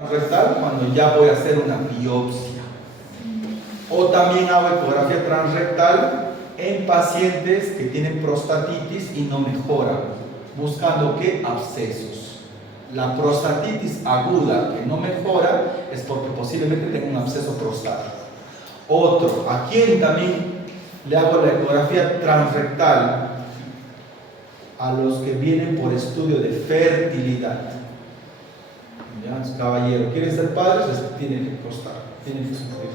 rectal cuando ya voy a hacer una biopsia. O también hago ecografía transrectal en pacientes que tienen prostatitis y no mejoran, buscando ¿qué? Abscesos. La prostatitis aguda que no mejora es porque posiblemente tenga un absceso prostático. Otro, a quien también le hago la ecografía transrectal, a los que vienen por estudio de fertilidad. ¿Ya? Caballero, ¿quieren ser padres? Les tienen que costar, tienen que sufrir.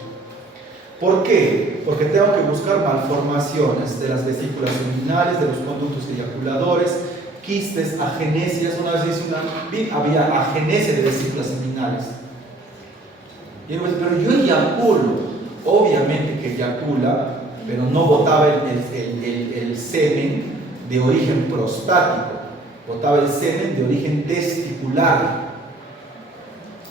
¿Por qué? Porque tengo que buscar malformaciones de las vesículas seminales, de los conductos eyaculadores, quistes, agenesias. Una vez había agenesia de vesículas seminales. Y yo me dice, pero yo eyaculo. Obviamente que eyacula, pero no botaba el semen de origen prostático, botaba el semen de origen testicular.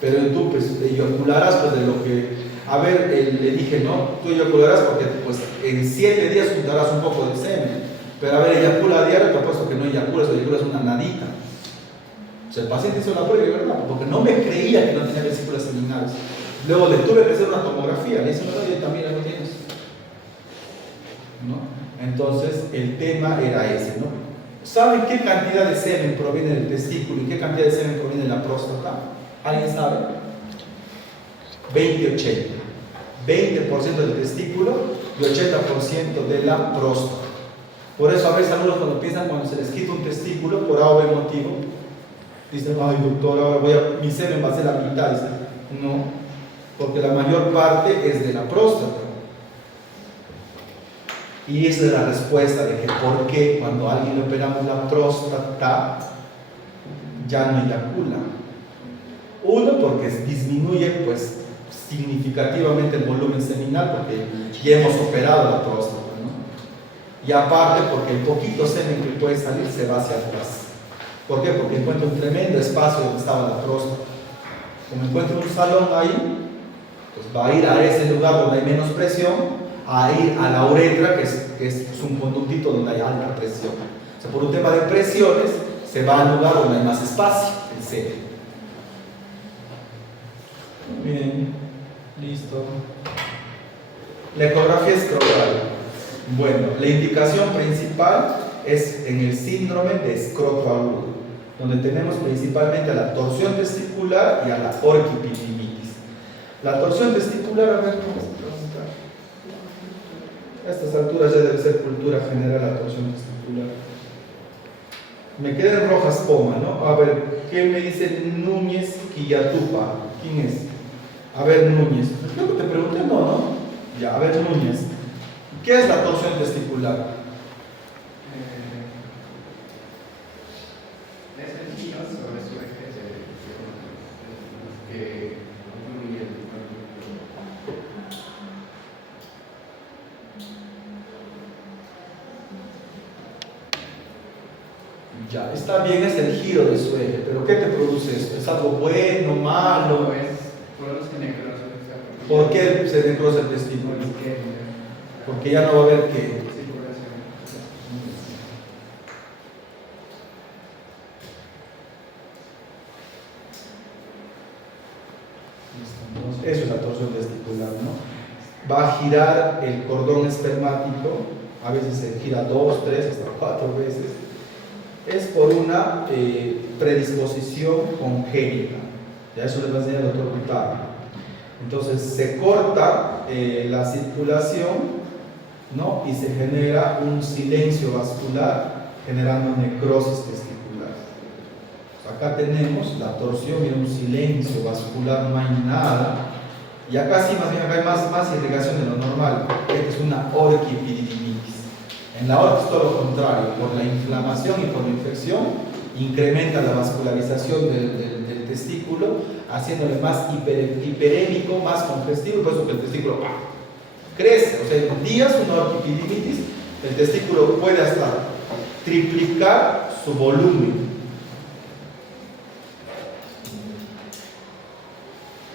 Pero tú pues eyacularás pues de lo que... A ver, le dije, no, tú eyacularás porque pues en 7 días juntarás un poco de semen. Pero a ver, eyacula a diario, te apuesto que no eyaculas, eyaculas una nadita. O sea, el paciente hizo la prueba y verdad, porque no me creía que no tenía vesículas seminales. Luego le tuve que hacer una tomografía, le hice una y también lo tienes. ¿No? Entonces, el tema era ese, ¿no? ¿Saben qué cantidad de semen proviene del testículo y qué cantidad de semen proviene de la próstata? ¿Alguien sabe? 20-80. 20% del testículo y 80% de la próstata. Por eso a veces algunos cuando piensan, cuando se les quita un testículo, por A o B motivo, dicen, ay doctor, ahora mi semen va a ser la mitad. Dicen, no, porque la mayor parte es de la próstata. Y esa es la respuesta de que por qué cuando a alguien le operamos la próstata ya no eyacula. Uno, porque disminuye pues significativamente el volumen seminal, porque ya hemos operado la próstata, ¿no? Y aparte porque el poquito semen que puede salir se va hacia atrás. ¿Por qué? Porque encuentra un tremendo espacio donde estaba la próstata. Como encuentra un salón ahí, pues va a ir a ese lugar donde hay menos presión, a ir a la uretra, que es un conductito donde hay alta presión. O sea, por un tema de presiones, se va al lugar donde hay más espacio, el semen. Bien, listo. La ecografía escrotal. Bueno, la indicación principal es en el síndrome de escroto agudo, donde tenemos principalmente a la torsión testicular y a la orquipidimitis. La torsión testicular, a ver, vamos a preguntar. A estas alturas ya debe ser cultura general la torsión testicular. Me queda en Rojas Poma, ¿no? A ver, ¿qué me dice Núñez Quillatupa? ¿Quién es? A ver, Núñez. Creo que te pregunté, no. Ya, a ver, Núñez. ¿Qué es la torsión testicular? Es el giro sobre su eje que incluye el Ya, está bien, es el giro de su eje, pero ¿qué te produce esto? ¿Es algo bueno, malo? produce necrosis. ¿Por qué se necrosa el testículo? Porque ya no va a haber que... Eso es la torsión testicular, ¿no? Va a girar el cordón espermático, a veces se gira 2, 3, hasta 4 veces. Es por una predisposición congénita. Ya eso le va a enseñar el doctor Gutaro. Entonces se corta la circulación, ¿no? Y se genera un silencio vascular, generando necrosis testicular. Acá tenemos la torsión y un silencio vascular, no hay nada. Y acá sí, más bien acá hay más irrigación de lo normal. Esta es una orquipididimitis. En la orquis es todo lo contrario, por la inflamación y por la infección, incrementa la vascularización del testículo, haciéndole más hiperémico, más congestivo, y por eso que el testículo crece. O sea, en días una orquipididimitis, el testículo puede hasta triplicar su volumen.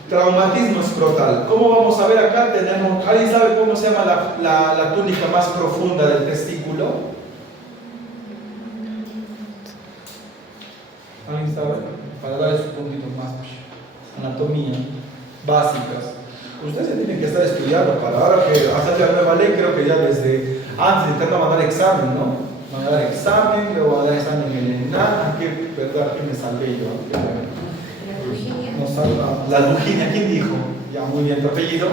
Traumatismo escrotal. ¿Cómo vamos a ver acá? Tenemos, ¿alguien sabe cómo se llama la túnica más profunda del testículo? ¿Alguien sabe? Para darle sus puntitos más. anatomía, básicas. Ustedes se tienen que estar estudiando para ahora que hacer la nueva ley, creo que ya desde antes de van a dar examen, ¿no? Van a dar examen, luego van a dar examen en el ENAM, que verdad que me salvé yo. No salva. La Luginia, ¿quién dijo? Ya, muy bien, ¿tu apellido?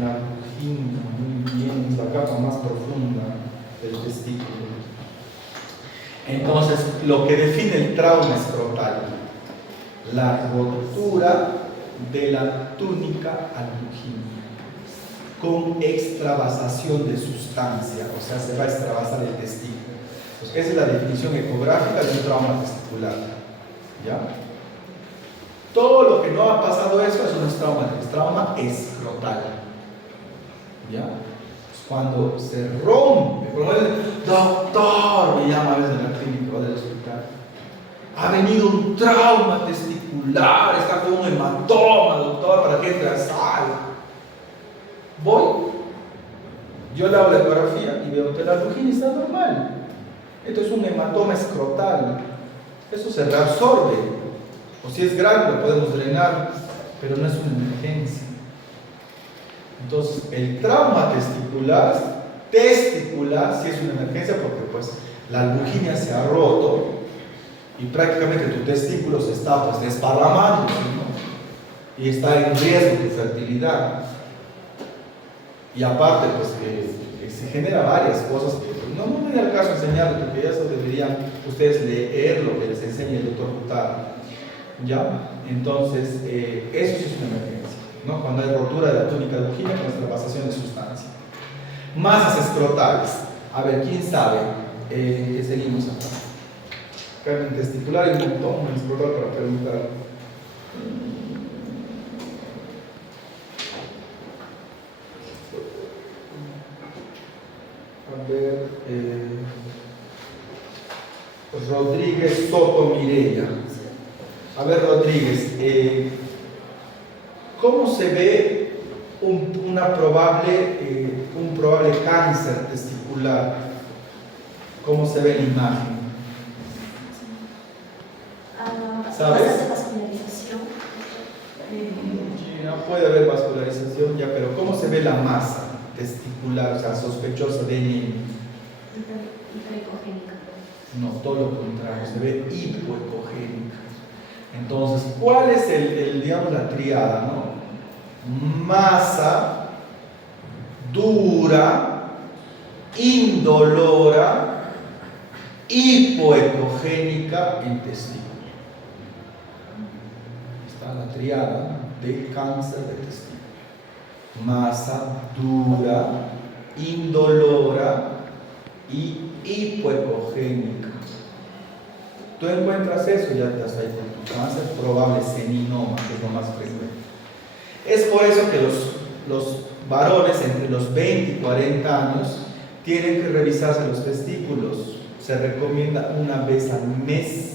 La Luginia, muy bien, es la capa más profunda del testículo. Entonces, lo que define el trauma escrotal, la rotura de la túnica albuginia con extravasación de sustancia, o sea, se va a extravasar el testículo. Pues esa es la definición ecográfica de un trauma testicular. ¿Ya? Todo lo que no ha pasado eso es trauma escrotal. ¿Ya? Pues cuando se rompe, como el doctor me llama a veces en la clínica o del hospital, ha venido un trauma testicular, está con un hematoma, doctor, ¿para qué entre a sala? Voy, yo le hago la ecografía y veo que la Luginia está normal. Esto es un hematoma escrotal, eso se reabsorbe, o si es grande lo podemos drenar, pero no es una emergencia. Entonces, el trauma testicular sí es una emergencia porque pues la albuginia se ha roto y prácticamente tu testículo se está pues desparramando, ¿no? Y está en riesgo tu fertilidad. Y aparte pues que se genera varias cosas que no me da el caso enseñarles porque ya eso deberían ustedes leer lo que les enseña el doctor Hurtado. ¿Ya? Entonces, eso sí es una emergencia, ¿no? Cuando hay rotura de la túnica albuginia con extravasación de sustancia. Masas escrotales. A ver, ¿quién sabe? ¿Qué seguimos acá? Carne testicular y un montón escrotal para preguntar. A ver, Rodríguez Soto Mireya. A ver, Rodríguez, ¿cómo se ve un probable cáncer testicular? ¿Cómo se ve la imagen? ¿Sabes? Vascularización. No puede haber vascularización ya, pero ¿cómo se ve la masa testicular, o sea, sospechosa de anemia? Hiperecogénica. No, todo lo contrario, se ve hipoecogénica. Entonces, ¿cuál es digamos, la triada, no? Masa dura, indolora, hipoecogénica en testículo. Está la triada de cáncer de testículo. Masa dura, indolora y hipoecogénica. Tú encuentras eso, ya estás ahí con tu cáncer, probable seminoma, que es lo más frecuente. Es por eso que los varones entre los 20 y 40 años tienen que revisarse los testículos. Se recomienda una vez al mes.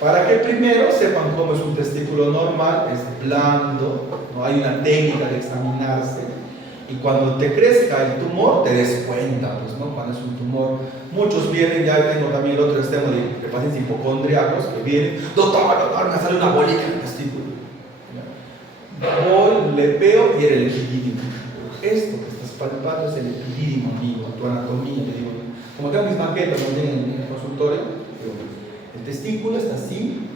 Para que primero sepan cómo es un testículo normal, es blando, no hay una técnica de examinarse. Y cuando te crezca el tumor, te des cuenta, pues, ¿no? Cuando es un tumor. Muchos vienen, ya tengo también el otro extremo de pacientes hipocondriacos que vienen, doctor, me sale una bolita en el testículo. Voy, le veo y era el epidídimo. Esto que estás palpando es el epidídimo, amigo, tu anatomía. Le digo, como tengo mis maquetas en el consultorio, digo, el testículo está así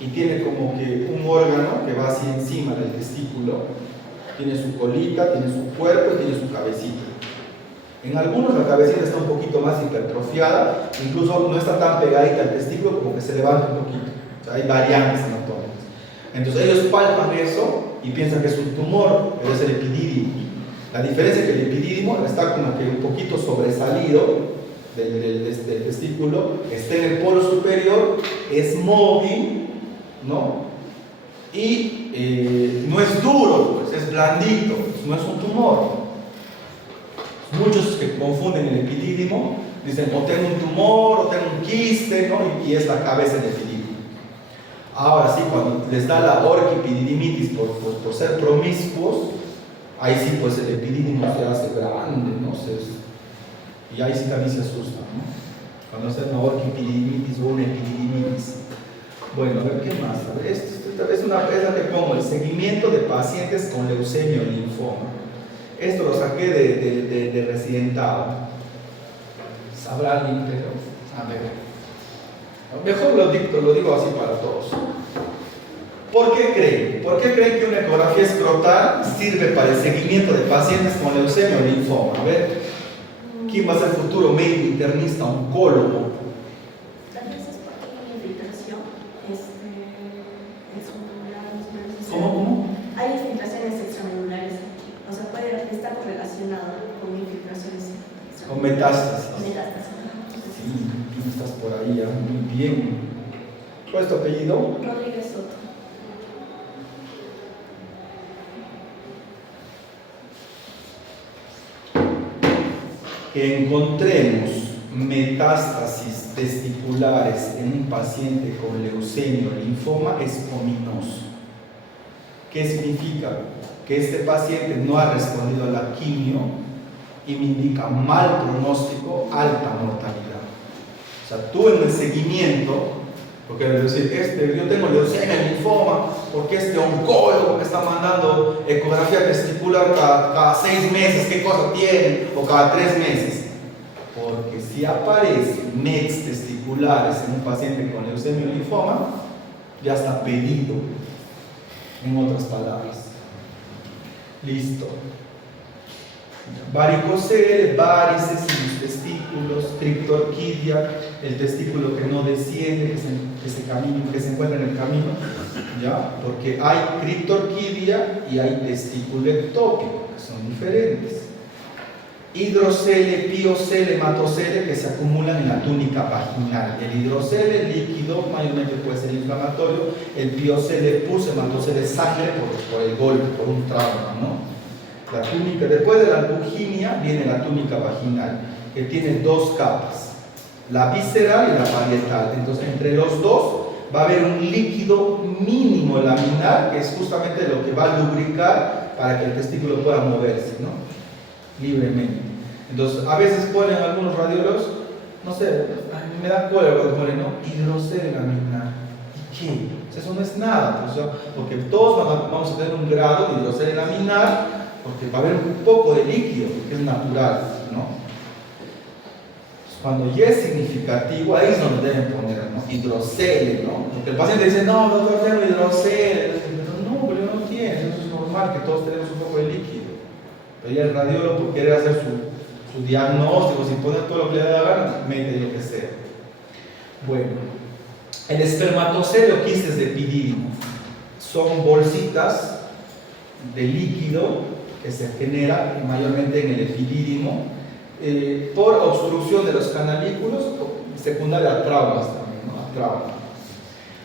y tiene como que un órgano que va así encima del testículo. Tiene su colita, tiene su cuerpo y tiene su cabecita. En algunos la cabecita está un poquito más hipertrofiada, incluso no está tan pegadita al testículo, como que se levanta un poquito. O sea, hay variantes anatómicas. Entonces ellos palpan eso y piensan que es un tumor, pero es el epidídimo. La diferencia es que el epidídimo está como que un poquito sobresalido del testículo, está en el polo superior, es móvil, ¿no? Y no es duro, pues es blandito, no es un tumor. Muchos que confunden el epidídimo dicen o tengo un tumor o tengo un quiste, ¿no? Y es la cabeza del epidídimo. Ahora sí, cuando les da la orquipididimitis por ser promiscuos, ahí sí pues el epidídimo se hace grande, ¿no? Y ahí sí también se asustan, ¿no? Cuando hacen una orquipididimitis o una epididimitis. Bueno, a ver qué más. A ver, esta es una presa que pongo, el seguimiento de pacientes con leucemia o linfoma. Esto lo saqué de residentado. ¿Sabrá alguien, pero? A ver. Mejor lo digo así para todos. ¿Por qué creen? ¿Por qué creen que una ecografía escrotal sirve para el seguimiento de pacientes con leucemia o linfoma? A ver, ¿quién va a ser el futuro médico internista, oncólogo? Tal vez es porque hay infiltración ¿Cómo? Hay infiltraciones extramelulares aquí. O sea, puede estar correlacionado con infiltraciones Con metástasis. con metástasis. Sí, tú estás por ahí, ya. Muy bien. ¿Cuál es tu apellido? Rodríguez Soto. Que encontremos metástasis testiculares en un paciente con leucemia o linfoma es ominoso. ¿Qué significa? Que este paciente no ha respondido a la quimio y me indica mal pronóstico, alta mortalidad. O sea, tú en el seguimiento, porque es decir, yo tengo leucemia, linfoma, porque este oncólogo me está mandando ecografía testicular cada 6 meses, ¿qué cosa tiene? O cada 3 meses. Porque si aparecen METs testiculares en un paciente con leucemia o linfoma, ya está pedido, en otras palabras. Listo. Varicocele, varices en los testículos, criptorquidia, el testículo que no desciende, que se encuentra en el camino, ¿ya? Porque hay criptorquidia y hay testículo ectópico, que son diferentes. Hidrocele, piocele, hematocele, que se acumulan en la túnica vaginal. El hidrocele, líquido, mayormente puede ser inflamatorio. El piocele, pus, hematocele, sangre por el golpe, por un trauma, ¿no? La túnica, después de la albuginia viene la túnica vaginal, que tiene 2 capas, la visceral y la parietal. Entonces, entre los dos va a haber un líquido mínimo laminar, que es justamente lo que va a lubricar para que el testículo pueda moverse, ¿no? Libremente. Entonces, a veces ponen algunos radiólogos, no sé, me da cólera cuando ponen, ¿no? Hidrocele laminar. ¿Y qué? O sea, eso no es nada, pues, porque todos vamos a tener un grado de hidrocele laminar, porque va a haber un poco de líquido, que es natural, ¿no? Pues cuando ya es significativo, ahí es donde deben poner, ¿no? Hidrocele, ¿no? Porque el paciente dice, no, doctor, tengo hidrocele. No, pero no tiene, eso es normal, que todos tenemos un poco de líquido. Pero ya el radiólogo quiere hacer su diagnóstico, si pone todo lo que le da la gana, mete lo que sea. Bueno, el espermatozoide o quistes de epidídimo son bolsitas de líquido que se genera mayormente en el epidídimo por obstrucción de los canalículos, secundaria a traumas también, ¿no? A trauma.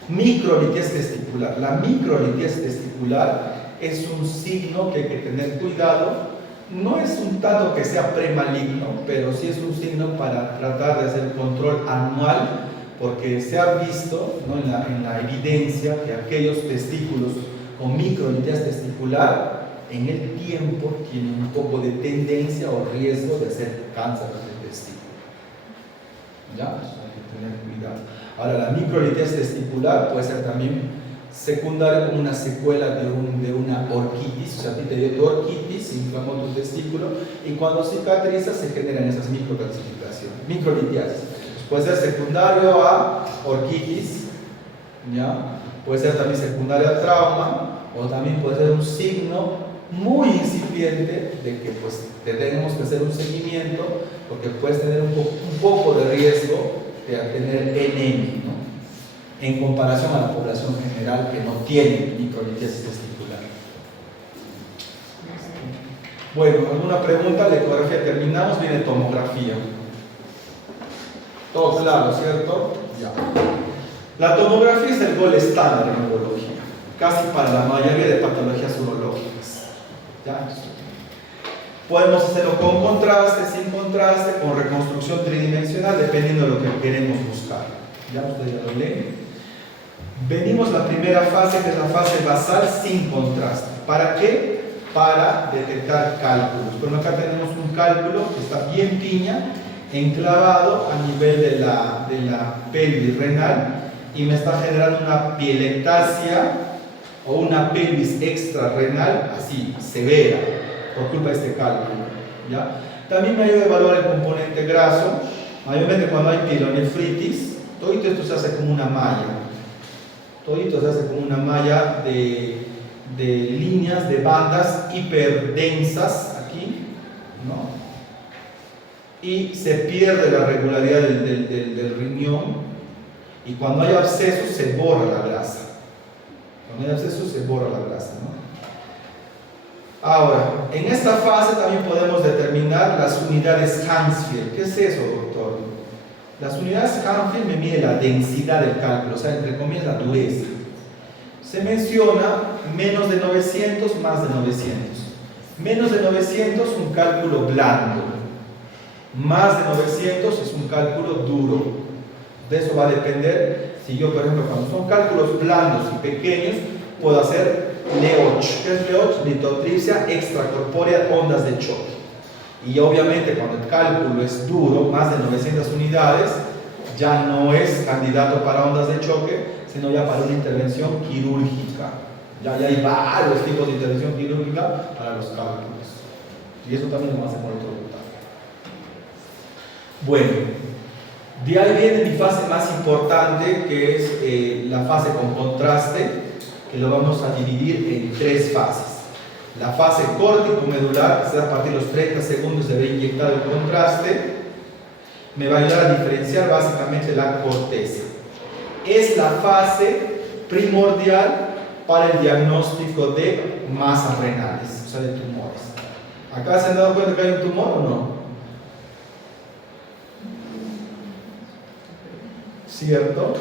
Microlitiasis testicular. La microlitiasis testicular es un signo que hay que tener cuidado. No es un tanto que sea premaligno, pero sí es un signo para tratar de hacer control anual, porque se ha visto, ¿no? en la evidencia que aquellos testículos con microlitiasis testicular en el tiempo tienen un poco de tendencia o riesgo de hacer cáncer del testículo. ¿Ya? Eso hay que tener cuidado. Ahora, la microlitiasis testicular puede ser también secundaria como una secuela de una orquitis. O sea, a ti te dio tu orquitis, se inflamó tu testículo y cuando cicatriza se generan esas microlitiasis. Puede ser secundario a orquitis, ¿ya? Puede ser también secundario a trauma, o también puede ser un signo muy incipiente de que pues tenemos que hacer un seguimiento, porque puedes tener un poco de riesgo de tener NM, ¿no? En comparación a la población general que no tiene microlitiasis testicular. Bueno, ¿alguna pregunta? La ecografía terminamos, viene tomografía. Todo claro, ¿cierto? Ya. La tomografía es el gol estándar en urología, casi para la mayoría de patologías urológicas. ¿Ya? Podemos hacerlo con contraste, sin contraste, con reconstrucción tridimensional, dependiendo de lo que queremos buscar. ¿Ya? Ustedes ya lo leen. Venimos a la primera fase, que es la fase basal sin contraste. ¿Para qué? Para detectar cálculos. Pero acá tenemos un cálculo que está bien piña, enclavado a nivel de la pelvis renal, y me está generando una pielectasia o una pelvis extrarrenal así, severa, por culpa de este cálculo, ¿ya? También me ayuda a evaluar el componente graso, mayormente cuando hay pielonefritis, todo esto se hace como una malla, todito se hace como una malla de líneas, de bandas hiperdensas aquí, ¿no? Y se pierde la regularidad del riñón, y cuando hay abscesos se borra la grasa. Cuando hay abscesos se borra la grasa, ¿no? Ahora, en esta fase también podemos determinar las unidades Hansfield. ¿Qué es eso, doctor? Las unidades Hansfield me miden la densidad del cálculo, o sea, entre comillas, la dureza. Se menciona menos de 900, más de 900. Menos de 900 un cálculo blando. Más de 900 es un cálculo duro. De eso va a depender si yo, por ejemplo, cuando son cálculos blandos y pequeños, puedo hacer LEOCH. ¿Qué es LEOCH? Litotripsia extracorpórea, ondas de choque. Y obviamente cuando el cálculo es duro, más de 900 unidades, ya no es candidato para ondas de choque, sino ya para una intervención quirúrgica. Ya hay varios tipos de intervención quirúrgica para los cálculos. Y eso también lo vamos a hacer por otro detalle. Bueno, de ahí viene mi fase más importante, que es la fase con contraste, que lo vamos a dividir en 3 fases. La fase córtico-medular, que se da a partir de los 30 segundos de haber inyectado el contraste, me va a ayudar a diferenciar básicamente la corteza. Es la fase primordial para el diagnóstico de masas renales, o sea, de tumores. ¿Acá se han dado cuenta que hay un tumor o no? ¿Cierto?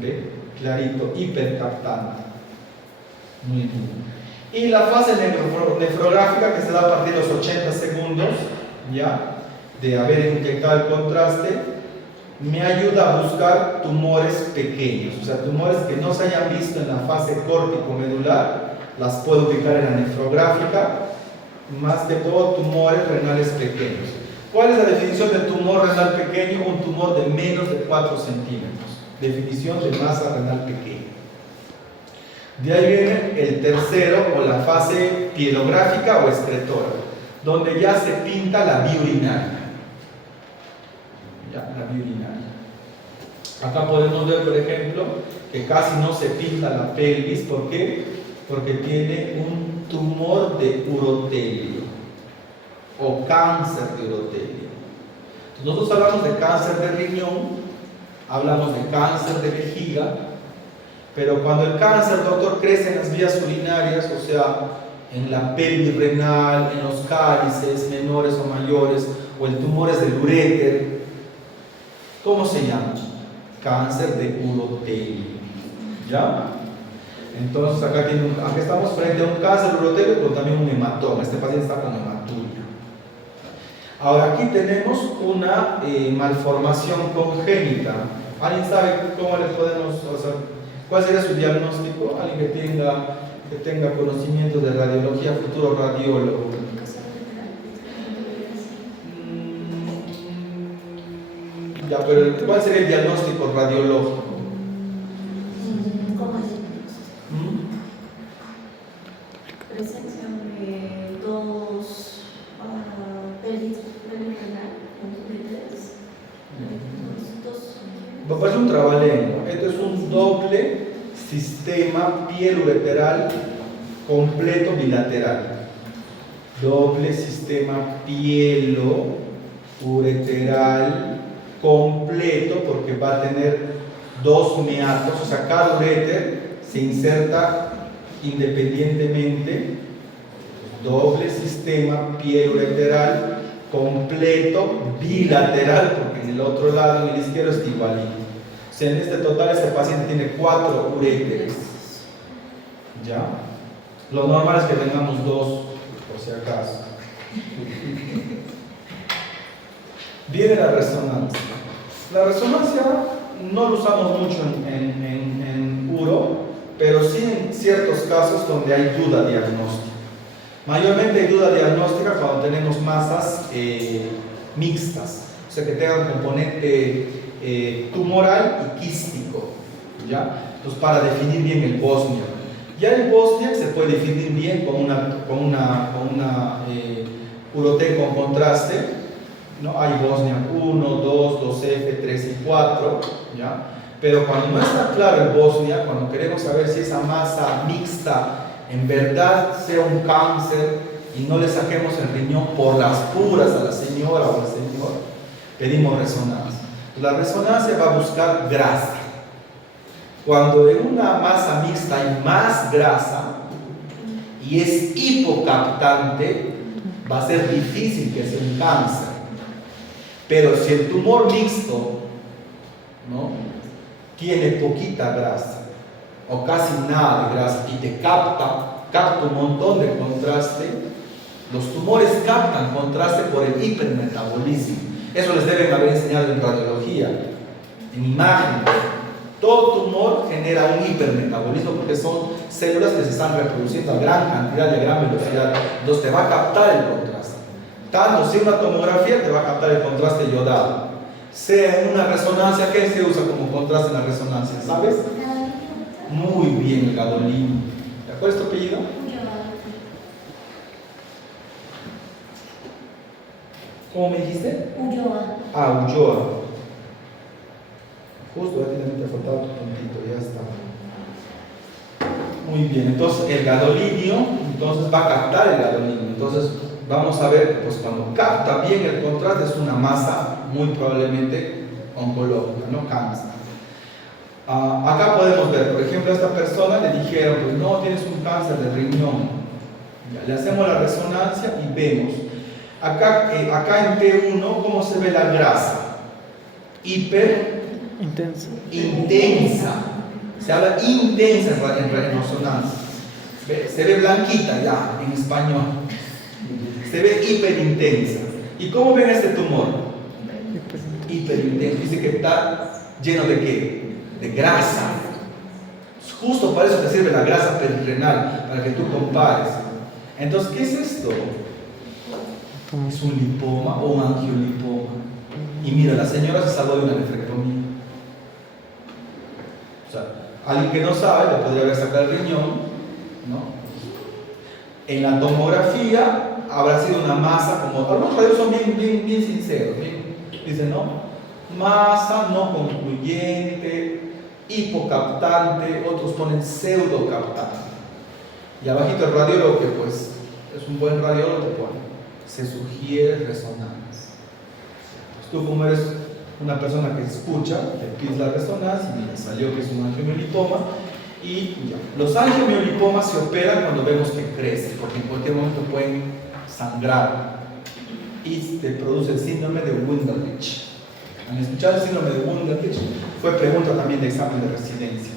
¿Ve? Clarito, hipercaptante. Muy bien. Y la fase nefrográfica, que se da a partir de los 80 segundos, ¿ya? De haber inyectado el contraste, me ayuda a buscar tumores pequeños, o sea, tumores que no se hayan visto en la fase córtico-medular, las puedo ubicar en la nefrográfica, más que todo tumores renales pequeños. ¿Cuál es la definición de tumor renal pequeño? Un tumor de menos de 4 centímetros. Definición de masa renal pequeña. De ahí viene el tercero, o la fase pielográfica o excretora, donde ya se pinta la vía urinaria. Ya, la vía urinaria. Acá podemos ver, por ejemplo, que casi no se pinta la pelvis. ¿Por qué? Porque tiene un tumor de urotelio o cáncer de urotelio. Nosotros hablamos de cáncer de riñón, hablamos de cáncer de vejiga, pero cuando el cáncer, doctor, crece en las vías urinarias, o sea, en la pelvis renal, en los cálices menores o mayores, o el tumor es del uréter, ¿cómo se llama? Cáncer de urotelio. ¿Ya? Entonces acá estamos frente a un cáncer de urotelio, pero también un hematoma. Este paciente está con hematuria. Ahora aquí tenemos una malformación congénita. ¿Alguien sabe cómo le podemos, o sea, cuál sería su diagnóstico? Alguien que tenga conocimiento de radiología, futuro radiólogo. Ya, pero ¿cuál sería el diagnóstico radiológico? ¿Cómo es? Presencia de dos pelvis renal, Va a pasar un trabalengua. Esto es un doble sistema piel-ureteral completo bilateral. Doble sistema pielo-ureteral completo, porque va a tener 2 meatos, o sea, cada uréter se inserta independientemente. Doble sistema piel-ureteral completo bilateral, porque en el otro lado, en el izquierdo, está igualito. O sea, en este total, este paciente tiene 4 uréteres. ¿Ya? Lo normal es que tengamos 2, por si acaso. Viene la resonancia. La resonancia no lo usamos mucho en uro, pero sí en ciertos casos donde hay duda diagnóstica. Mayormente hay duda diagnóstica cuando tenemos masas mixtas, o sea, que tengan componente tumoral y quístico. ¿ya? Entonces, para definir bien el Bosnia. Ya el Bosnia se puede definir bien con una Urotec con contraste, ¿no? Hay Bosnia 1, 2, 2F, 3 y 4, ¿ya? Pero cuando no está claro el Bosnia, cuando queremos saber si esa masa mixta en verdad sea un cáncer y no le saquemos el riñón por las puras a la señora o al señor, pedimos resonancia. La resonancia va a buscar grasa. Cuando en una masa mixta hay más grasa y es hipocaptante, va a ser difícil que sea un cáncer. Pero si el tumor mixto, ¿no?, tiene poquita grasa o casi nada de grasa y te capta un montón de contraste, los tumores captan contraste por el hipermetabolismo. Eso les deben haber enseñado en radiología, en imagen. Todo tumor genera un hipermetabolismo porque son células que se están reproduciendo a gran cantidad y a gran velocidad. Entonces te va a captar el contraste. Tanto si una tomografía te va a captar el contraste yodado, sea en una resonancia. ¿Qué se usa como contraste en la resonancia? ¿Sabes? Muy bien, el gadolínio. ¿De acuerdo tu apellido? ¿Cómo me dijiste? Ulloa. Ah, Ulloa. Justo aquí también te faltaba tu puntito, ya está. Muy bien, entonces el gadolínio, entonces va a captar el gadolínio. Entonces vamos a ver, pues cuando capta bien el contraste es una masa muy probablemente oncológica, no cáncer. Acá podemos ver, por ejemplo, a esta persona le dijeron, pues no, tienes un cáncer de riñón. Ya, le hacemos la resonancia y vemos. Acá en T1, ¿cómo se ve la grasa? Intensa. Se habla intensa en resonancia. Se ve blanquita ya en español. Se ve hiperintensa. ¿Y cómo ven este tumor? Hiperintenso. Dice que está lleno de ¿qué? De grasa. Justo para eso te sirve la grasa perirenal, para que tú compares. Entonces, ¿qué es esto? ¿Es un lipoma o un angiolipoma? Y mira, la señora se salvó de una nefrectomía. O sea, alguien que no sabe le podría haber sacado el riñón, ¿no? En la tomografía habrá sido una masa, como algunos radios son bien sinceros, dicen, ¿no? Masa no concluyente, hipocaptante, otros ponen pseudocaptante. Y abajito el radiólogo, que pues es un buen radiólogo, te pone, se sugiere resonancia. Pues tú, como eres una persona que escucha, te pides la resonancia y mira, salió que es un angiomiolipoma. Y ya. Los angiomiolipomas se operan cuando vemos que crece, porque en cualquier momento pueden sangrar y te produce el síndrome de Wunderlich. ¿Han escuchado el síndrome de Wunderlich? Fue pregunta también de examen de residencia,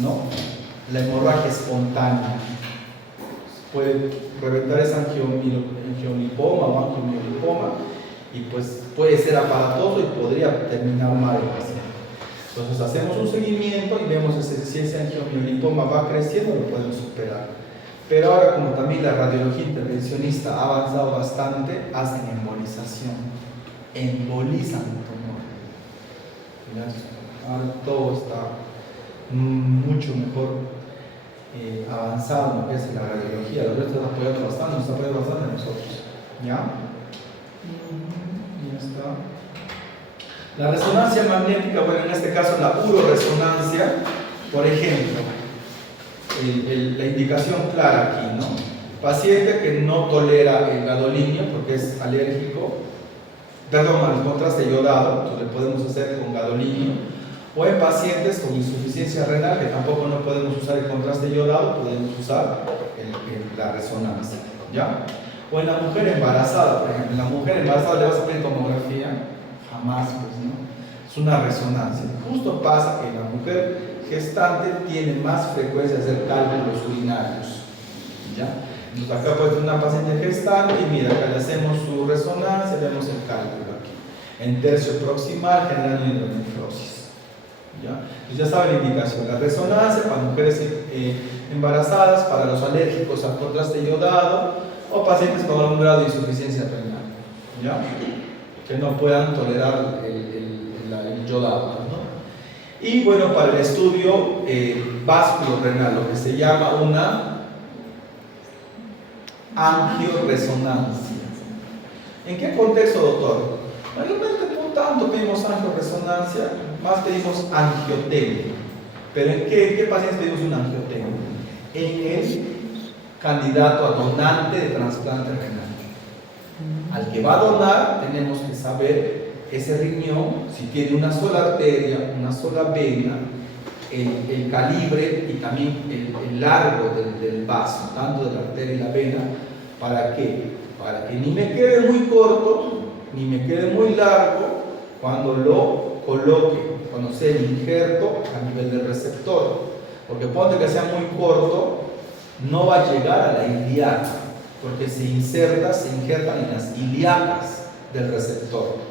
¿no? La hemorragia espontánea. Puede reventar ese angiolipoma o angiomiolipoma y pues puede ser aparatoso y podría terminar mal el paciente. Entonces hacemos un seguimiento y vemos si ese angiomiolipoma va creciendo, lo podemos superar. Pero ahora, como también la radiología intervencionista ha avanzado bastante, hacen embolización. Embolizan el tumor. Ahora todo está mucho mejor avanzado en lo que es la radiología. Los está apoyando bastante, nos está apoyando bastante a nosotros. ¿Ya? Ya está. La resonancia magnética, bueno, en este caso la uroresonancia, por ejemplo, la indicación clara aquí, ¿no? Paciente que no tolera el gadolínio porque es alérgico, perdón, al contraste yodado, entonces le podemos hacer con gadolínio, o en pacientes con insuficiencia renal, que tampoco no podemos usar el contraste yodado, podemos usar la resonancia, ¿ya? O en la mujer embarazada, por ejemplo, en la mujer embarazada le vas a pedir tomografía, jamás, pues, ¿no? Es una resonancia. Justo pasa que la mujer gestante tiene más frecuencia de hacer cálculos urinarios, ¿ya? Entonces acá puede tener una paciente gestante y mira, acá le hacemos su resonancia, vemos el cálculo aquí. En tercio proximal generando hidronefrosis, ¿ya? Entonces ya saben la indicación, la resonancia para mujeres embarazadas, para los alérgicos al contraste yodado o pacientes con algún grado de insuficiencia renal, ¿ya? Que no puedan tolerar el yodado, ¿no? Y bueno, para el estudio vasculo-renal, lo que se llama una angioresonancia. ¿En qué contexto, doctor? Mayormente no tanto pedimos angioresonancia, más pedimos angiotemia. ¿Pero en qué pacientes pedimos una angiotemia? En el candidato a donante de trasplante renal. Al que va a donar, tenemos que saber ese riñón, si tiene una sola arteria, una sola vena, el calibre y también el largo del vaso, tanto de la arteria y la vena. ¿Para qué? Para que ni me quede muy corto, ni me quede muy largo cuando lo coloque, cuando sea el injerto a nivel del receptor. Porque ponte que sea muy corto, no va a llegar a la ilíaca, porque se injertan en las ilíacas del receptor.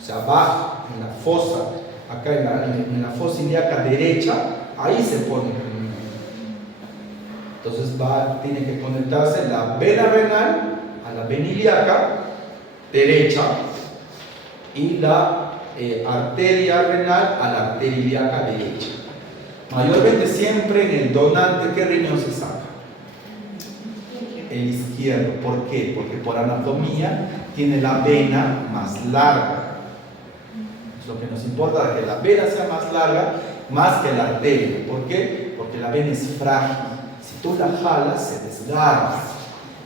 O sea, va en la fosa, acá en la fosa ilíaca derecha, ahí se pone el riñón. Entonces tiene que conectarse la vena renal a la vena ilíaca derecha y la arteria renal a la arteria ilíaca derecha. Mayormente siempre en el donante, ¿qué riñón se saca? El izquierdo. ¿Por qué? Porque por anatomía tiene la vena más larga. Lo que nos importa es que la vena sea más larga, más que la arteria. ¿Por qué? Porque la vena es frágil. Si tú la jalas, se desgarra.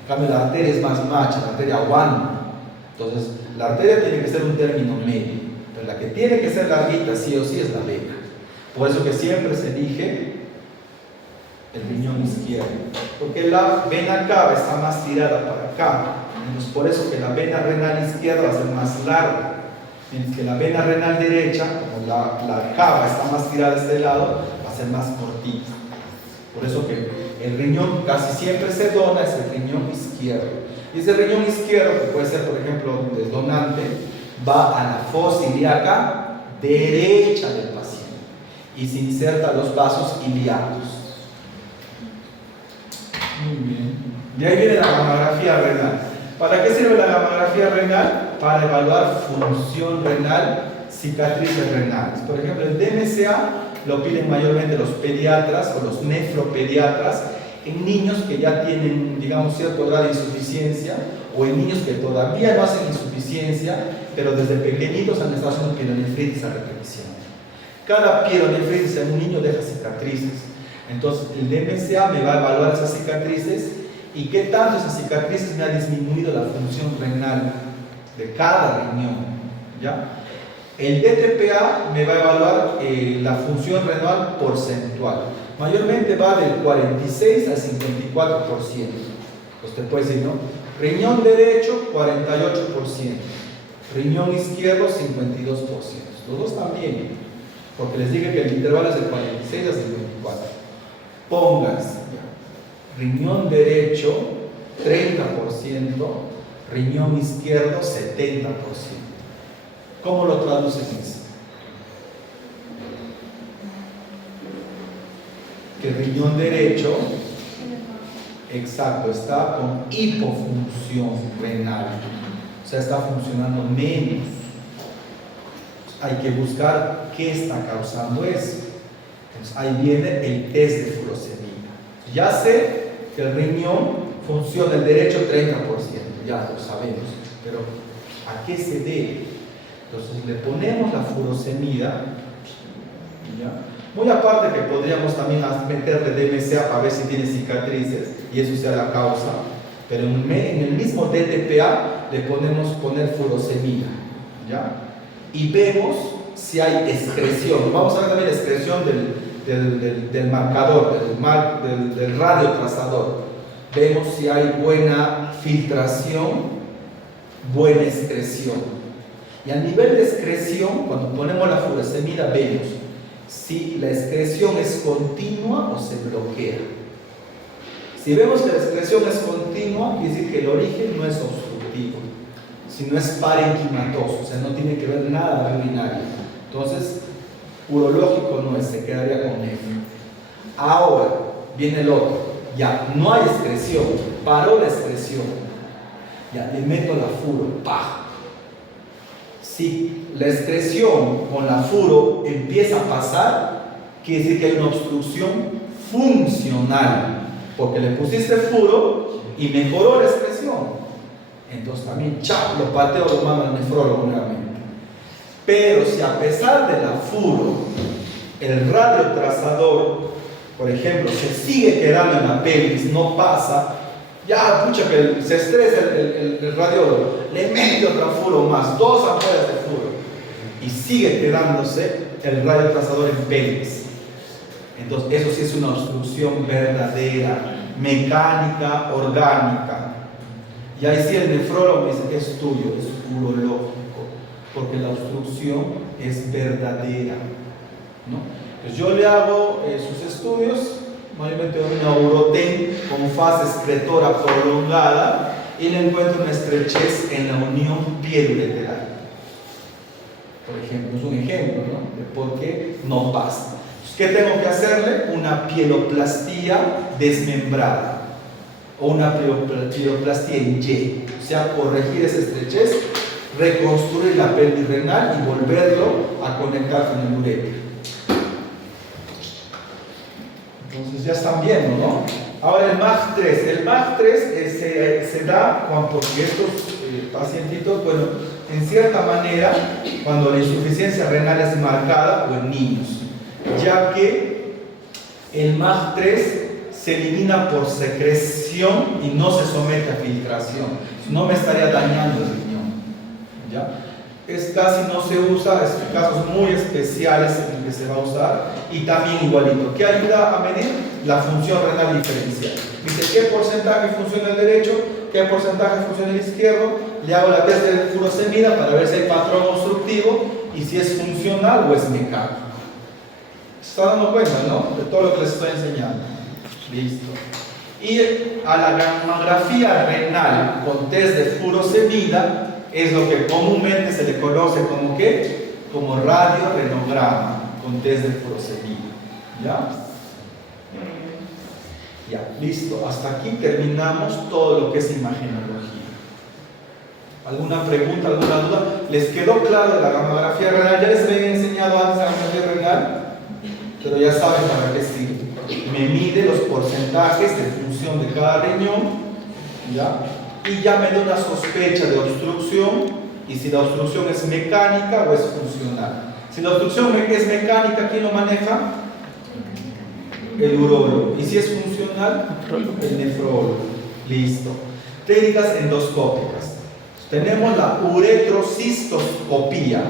En cambio, la arteria es más macha, la arteria aguanta. Entonces, la arteria tiene que ser un término medio. Pero la que tiene que ser larguita, sí o sí, es la vena. Por eso que siempre se elige el riñón izquierdo. Porque la vena cava está más tirada para acá. Entonces, por eso que la vena renal izquierda va a ser más larga. Mientras que la vena renal derecha, como la cava está más tirada a este lado, va a ser más cortita. Por eso que el riñón casi siempre se dona, es el riñón izquierdo. Y ese riñón izquierdo, que puede ser por ejemplo del donante, va a la fosa ilíaca derecha del paciente y se inserta los vasos ilíacos. Muy bien. De ahí viene la gamografía renal. ¿Para qué sirve la gamografía renal? Para evaluar función renal, cicatrices renales. Por ejemplo, el DMCA lo piden mayormente los pediatras o los nefropediatras en niños que ya tienen, digamos, cierto grado de insuficiencia o en niños que todavía no hacen insuficiencia, pero desde pequeñitos han estado haciendo pielonefritis a repetición. Cada pielonefritis en un niño deja cicatrices. Entonces, el DMCA me va a evaluar esas cicatrices y qué tanto esas cicatrices me ha disminuido la función renal de cada riñón, ¿ya? El DTPA me va a evaluar la función renal porcentual. Mayormente va del 46 al 54%. Usted puede decir, ¿no? Riñón derecho, 48%. Riñón izquierdo, 52%. Los dos también, porque les dije que el intervalo es del 46 al 54. Pónganse, riñón derecho, 30%. Riñón izquierdo, 70%. ¿Cómo lo traducen eso? Que el riñón derecho, exacto, está con hipofunción renal. O sea, está funcionando menos. Hay que buscar qué está causando eso. Entonces, ahí viene el test de furosemida. Ya sé que el riñón funciona el derecho 30%, ya lo sabemos, pero ¿a qué se debe? Entonces le ponemos la furosemida, ¿ya? Muy aparte que podríamos también meterle DMCA para ver si tiene cicatrices y eso sea la causa, pero en el mismo DTPA le podemos poner furosemida, ¿ya? Y vemos si hay excreción. Vamos a ver también la excreción del marcador, del radiotrazador. Vemos si hay buena filtración, buena excreción. Y a nivel de excreción, cuando ponemos la furosemida, vemos si la excreción es continua o se bloquea. Si vemos que la excreción es continua, quiere decir que el origen no es obstructivo, sino es parenquimatoso, o sea, no tiene que ver nada de urinaria. Entonces, urológico no es, se quedaría con F. Ahora, viene el otro. Ya, no hay excreción, paró la excreción. Ya, le meto la furo, ¡pah! Si la excreción con la furo empieza a pasar, quiere decir que hay una obstrucción funcional, porque le pusiste furo y mejoró la excreción. Entonces también, chao, lo pateo, lo mando al nefrólogo nuevamente. Pero si a pesar de la furo, el radiotrazador, por ejemplo, se sigue quedando en la pelvis, no pasa, ya, pucha, que se estresa el radiólogo, le mete otra furo más, 2 ampollas de furo, y sigue quedándose el radiotrazador en pelvis. Entonces, eso sí es una obstrucción verdadera, mecánica, orgánica. Y ahí sí el nefrólogo dice que es tuyo, es urológico, porque la obstrucción es verdadera, ¿no? Pues yo le hago sus estudios, mayormente una uroten con fase excretora prolongada, y le encuentro una estrechez en la unión piel-ureteral. Por ejemplo, es un ejemplo, ¿no?, de por qué no pasa. ¿Qué tengo que hacerle? Una pieloplastia desmembrada o una pieloplastia en Y, o sea, corregir esa estrechez, reconstruir la pelvis renal y volverlo a conectar con el uréter. Entonces ya están viendo, ¿no? Ahora el MAG3. El MAG3 se da porque estos pacientitos, bueno, en cierta manera, cuando la insuficiencia renal es marcada o en niños, ya que el MAG3 se elimina por secreción y no se somete a filtración. No me estaría dañando el riñón, ¿ya? Casi no se usa, es casos muy especiales en los que se va a usar, y también igualito. ¿Qué ayuda a medir? La función renal diferencial. Dice qué porcentaje funciona el derecho, qué porcentaje funciona el izquierdo. Le hago la test de furosemida para ver si hay patrón obstructivo y si es funcional o es mecánico. ¿Se está dando cuenta, no?, de todo lo que les estoy enseñando. Listo. Y a la gamografía renal con test de furosemida es lo que comúnmente se le conoce como ¿qué? Como radiorenograma con test de furosemida. ¿Ya? Ya, listo. Hasta aquí terminamos todo lo que es imagenología. ¿Alguna pregunta, alguna duda? ¿Les quedó claro la gamografía renal? Ya les había enseñado antes la gamografía renal, pero ya saben para qué sirve. Me mide los porcentajes de función de cada riñón, ¿ya? Y ya me da una sospecha de obstrucción, y si la obstrucción es mecánica o es funcional. Si la obstrucción es mecánica, ¿quién lo maneja? El urólogo. Y si es funcional, el nefrólogo. Listo. Técnicas endoscópicas. Tenemos la uretrocistoscopía.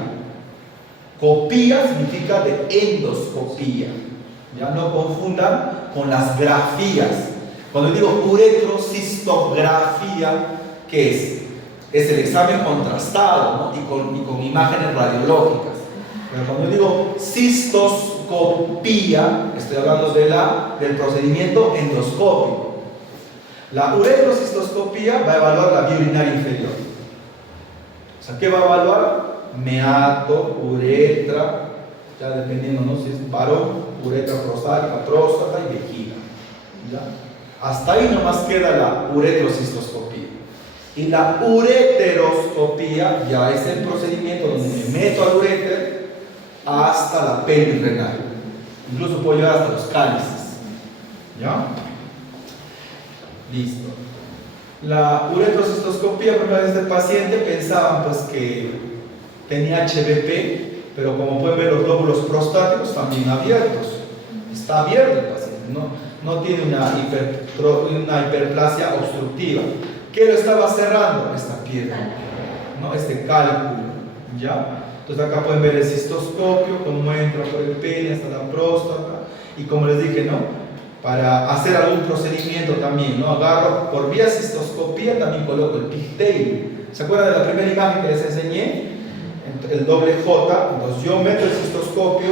Copía significa de endoscopía. Ya no confundan con las grafías. Cuando digo uretrocistografía, ¿qué es? Es el examen contrastado, ¿no?, y con imágenes radiológicas. Pero cuando digo cistoscopía, estoy hablando del procedimiento endoscópico. La uretrocistoscopía va a evaluar la vía urinaria inferior. O sea, ¿qué va a evaluar? Meato, uretra, ya dependiendo, ¿no?, si es varón, uretra prostática, próstata y vejiga. ¿Ya? Hasta ahí nomás queda la uretrocistoscopía. Y la ureteroscopía ya es el procedimiento donde me meto al uréter hasta la pelvis renal. Incluso puedo llegar hasta los cálices. ¿Ya? Listo. La uretrocistoscopía, por ejemplo, de este paciente pensaban pues que tenía HBP, pero como pueden ver los lóbulos prostáticos están bien abiertos. Está abierto el paciente, no tiene una hiperplasia obstructiva. ¿Qué lo estaba cerrando? Esta piedra, ¿no?, este cálculo. ¿Ya? Entonces acá pueden ver el cistoscopio, cómo entra por el pene hasta la próstata. Y como les dije, ¿no?, para hacer algún procedimiento también, ¿no?, agarro por vía cistoscopía, también coloco el pigtail. ¿Se acuerdan de la primera imagen que les enseñé? El doble J. Entonces yo meto el cistoscopio,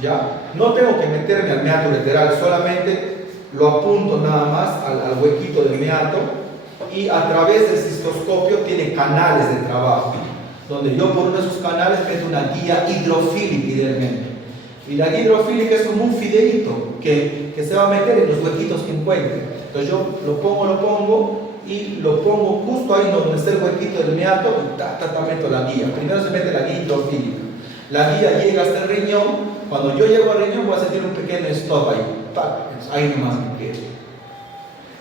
ya, no tengo que meterme al meato ureteral, solamente lo apunto nada más al huequito del meato, y a través del cistoscopio tiene canales de trabajo, donde yo por uno de esos canales meto una guía hidrofílica idealmente. Y la guía hidrofílica es como un fideíto que se va a meter en los huequitos que encuentre. Entonces yo lo pongo y lo pongo justo ahí donde está el huequito del meato y meto la guía. Primero se mete la guía hidrofílica. La guía llega hasta el riñón. Cuando yo llego al riñón voy a sentir un pequeño stop ahí. Ahí nomás me quedo.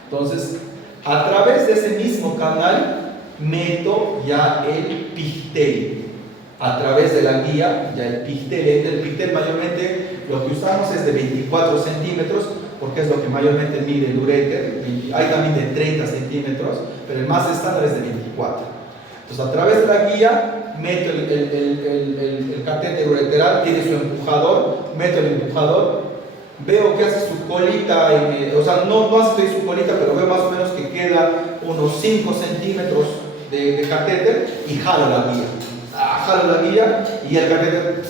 Entonces, a través de ese mismo canal meto ya el pigtel. A través de la guía, ya el pigtel. El pigtel mayormente lo que usamos es de 24 centímetros, porque es lo que mayormente mide el uréter. Hay también de 30 centímetros, pero el más estándar es de 24. Entonces, a través de la guía, meto el catéter ureteral, tiene su empujador, meto el empujador, veo que hace su colita, o sea, no hace su colita, pero veo más o menos que queda unos 5 centímetros de catéter y jalo la guía. Jalo la guía y el catéter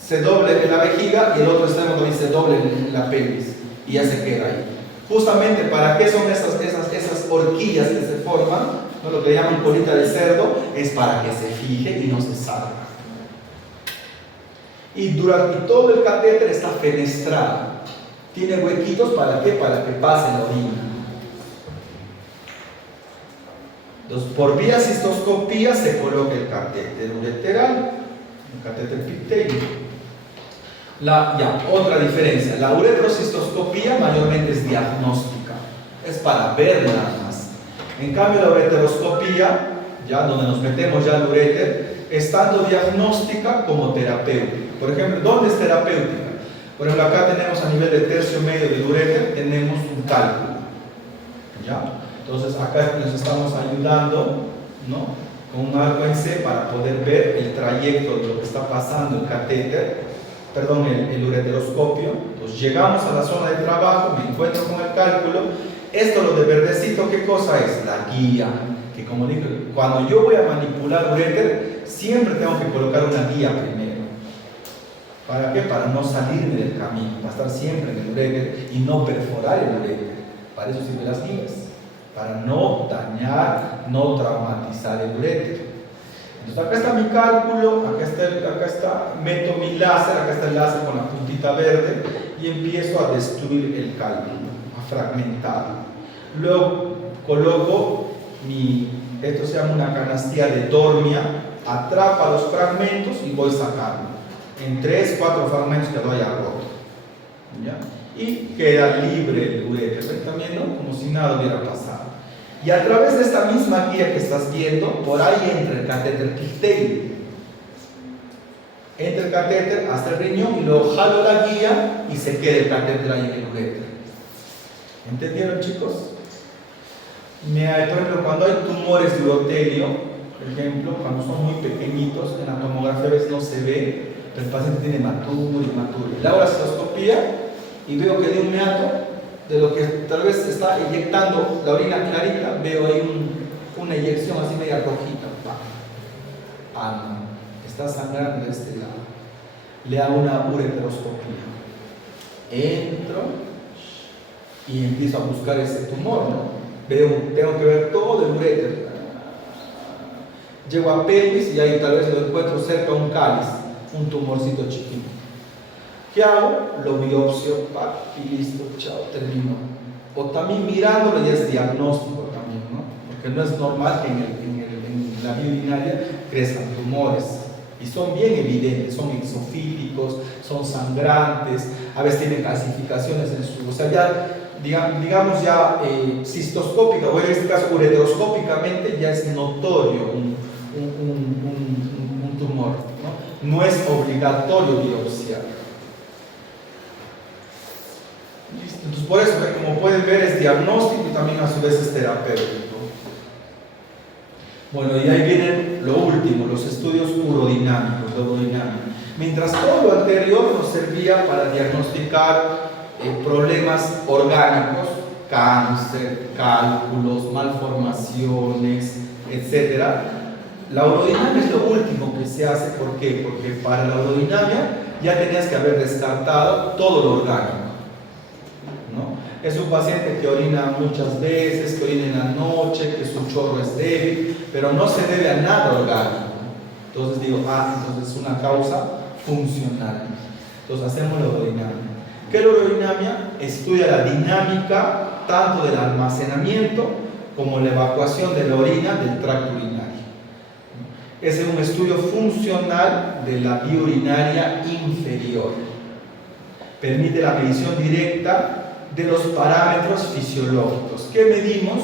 se doble en la vejiga y el otro extremo también se doble en la pelvis y ya se queda ahí. Justamente, ¿para qué son esas horquillas que se forman? ¿No? Lo que llaman colita de cerdo, es para que se fije y no se salga. Y todo el catéter está fenestrado. Tiene huequitos, ¿para qué? Para que pase la orina. Entonces, por vía cistoscopía se coloca el catéter ureteral, el catéter pigtélico. Otra diferencia, la uretrocistoscopía mayormente es diagnóstica, es para ver nada más. En cambio, la ureteroscopía, ya donde nos metemos ya al uréter, es tanto diagnóstica como terapéutica. Por ejemplo, ¿dónde es terapéutica? Por ejemplo, acá tenemos a nivel de tercio medio del uréter, tenemos un cálculo. ¿Ya? Entonces, acá nos estamos ayudando, ¿no?, con un arco en C para poder ver el trayecto de lo que está pasando el catéter, el ureteroscopio. Entonces, llegamos a la zona de trabajo, me encuentro con el cálculo. Esto, lo de verdecito, ¿qué cosa es? La guía. Que, como dije, cuando yo voy a manipular uréter, siempre tengo que colocar una guía primero. ¿Para qué? Para no salirme del camino, para estar siempre en el uréter y no perforar el uréter. Para eso sirven las guías, para no dañar, no traumatizar el uréter. Entonces, acá está mi cálculo, acá está, meto mi láser, acá está el láser con la puntita verde y empiezo a destruir el cálculo, a fragmentarlo. Luego coloco esto se llama una canastilla de dormia, atrapa los fragmentos y voy sacando. En 3, 4 fragmentos que lo haya roto. ¿Ya? Y queda libre el uréter, también, ¿no?, como si nada hubiera pasado. Y a través de esta misma guía que estás viendo, por ahí entra el catéter pigtélico. Entra el catéter hasta el riñón y luego jalo la guía y se queda el catéter ahí en el uréter. ¿Entendieron, chicos? Por ejemplo, cuando hay tumores de urotelio, por ejemplo, cuando son muy pequeñitos, en la tomografía a veces no se ve, pero el paciente tiene hematuro. Le hago la cistoscopía y veo que de un meato, de lo que tal vez está inyectando la orina clarita, veo ahí una eyección así media rojita. No, está sangrando de este lado. Le hago una ureteroscopía. Entro y empiezo a buscar ese tumor, ¿no? Tengo que ver todo el uréter. Llego a pelvis y ahí tal vez lo encuentro cerca a un cáliz, un tumorcito chiquito. ¿Qué hago? Lo biopsio, y listo, chao, termino. O también mirándolo ya es diagnóstico también, ¿no? Porque no es normal que en la vía urinaria crezcan tumores. Y son bien evidentes, son exofílicos, son sangrantes, a veces tienen calcificaciones en su... O sea, ya, digamos ya cistoscópica, o en este caso ureteroscópicamente, ya es notorio un tumor, ¿no? No es obligatorio biopsiar. Entonces, por eso, como pueden ver, es diagnóstico y también a su vez es terapéutico. Bueno, y ahí viene lo último, los estudios urodinámicos, de urodinámica. Mientras todo lo anterior nos servía para diagnosticar problemas orgánicos, cáncer, cálculos, malformaciones, etc. La urodinamia es lo último que se hace. ¿Por qué? Porque para la urodinamia ya tenías que haber descartado todo lo orgánico, ¿no? Es un paciente que orina muchas veces, que orina en la noche, que su chorro es débil, pero no se debe a nada orgánico. Entonces digo, entonces es una causa funcional. Entonces hacemos la urodinamia. ¿Qué es la urodinamia? Estudia la dinámica tanto del almacenamiento como la evacuación de la orina del tracto urinario. Ese es un estudio funcional de la vía urinaria inferior. Permite la medición directa de los parámetros fisiológicos. ¿Qué medimos?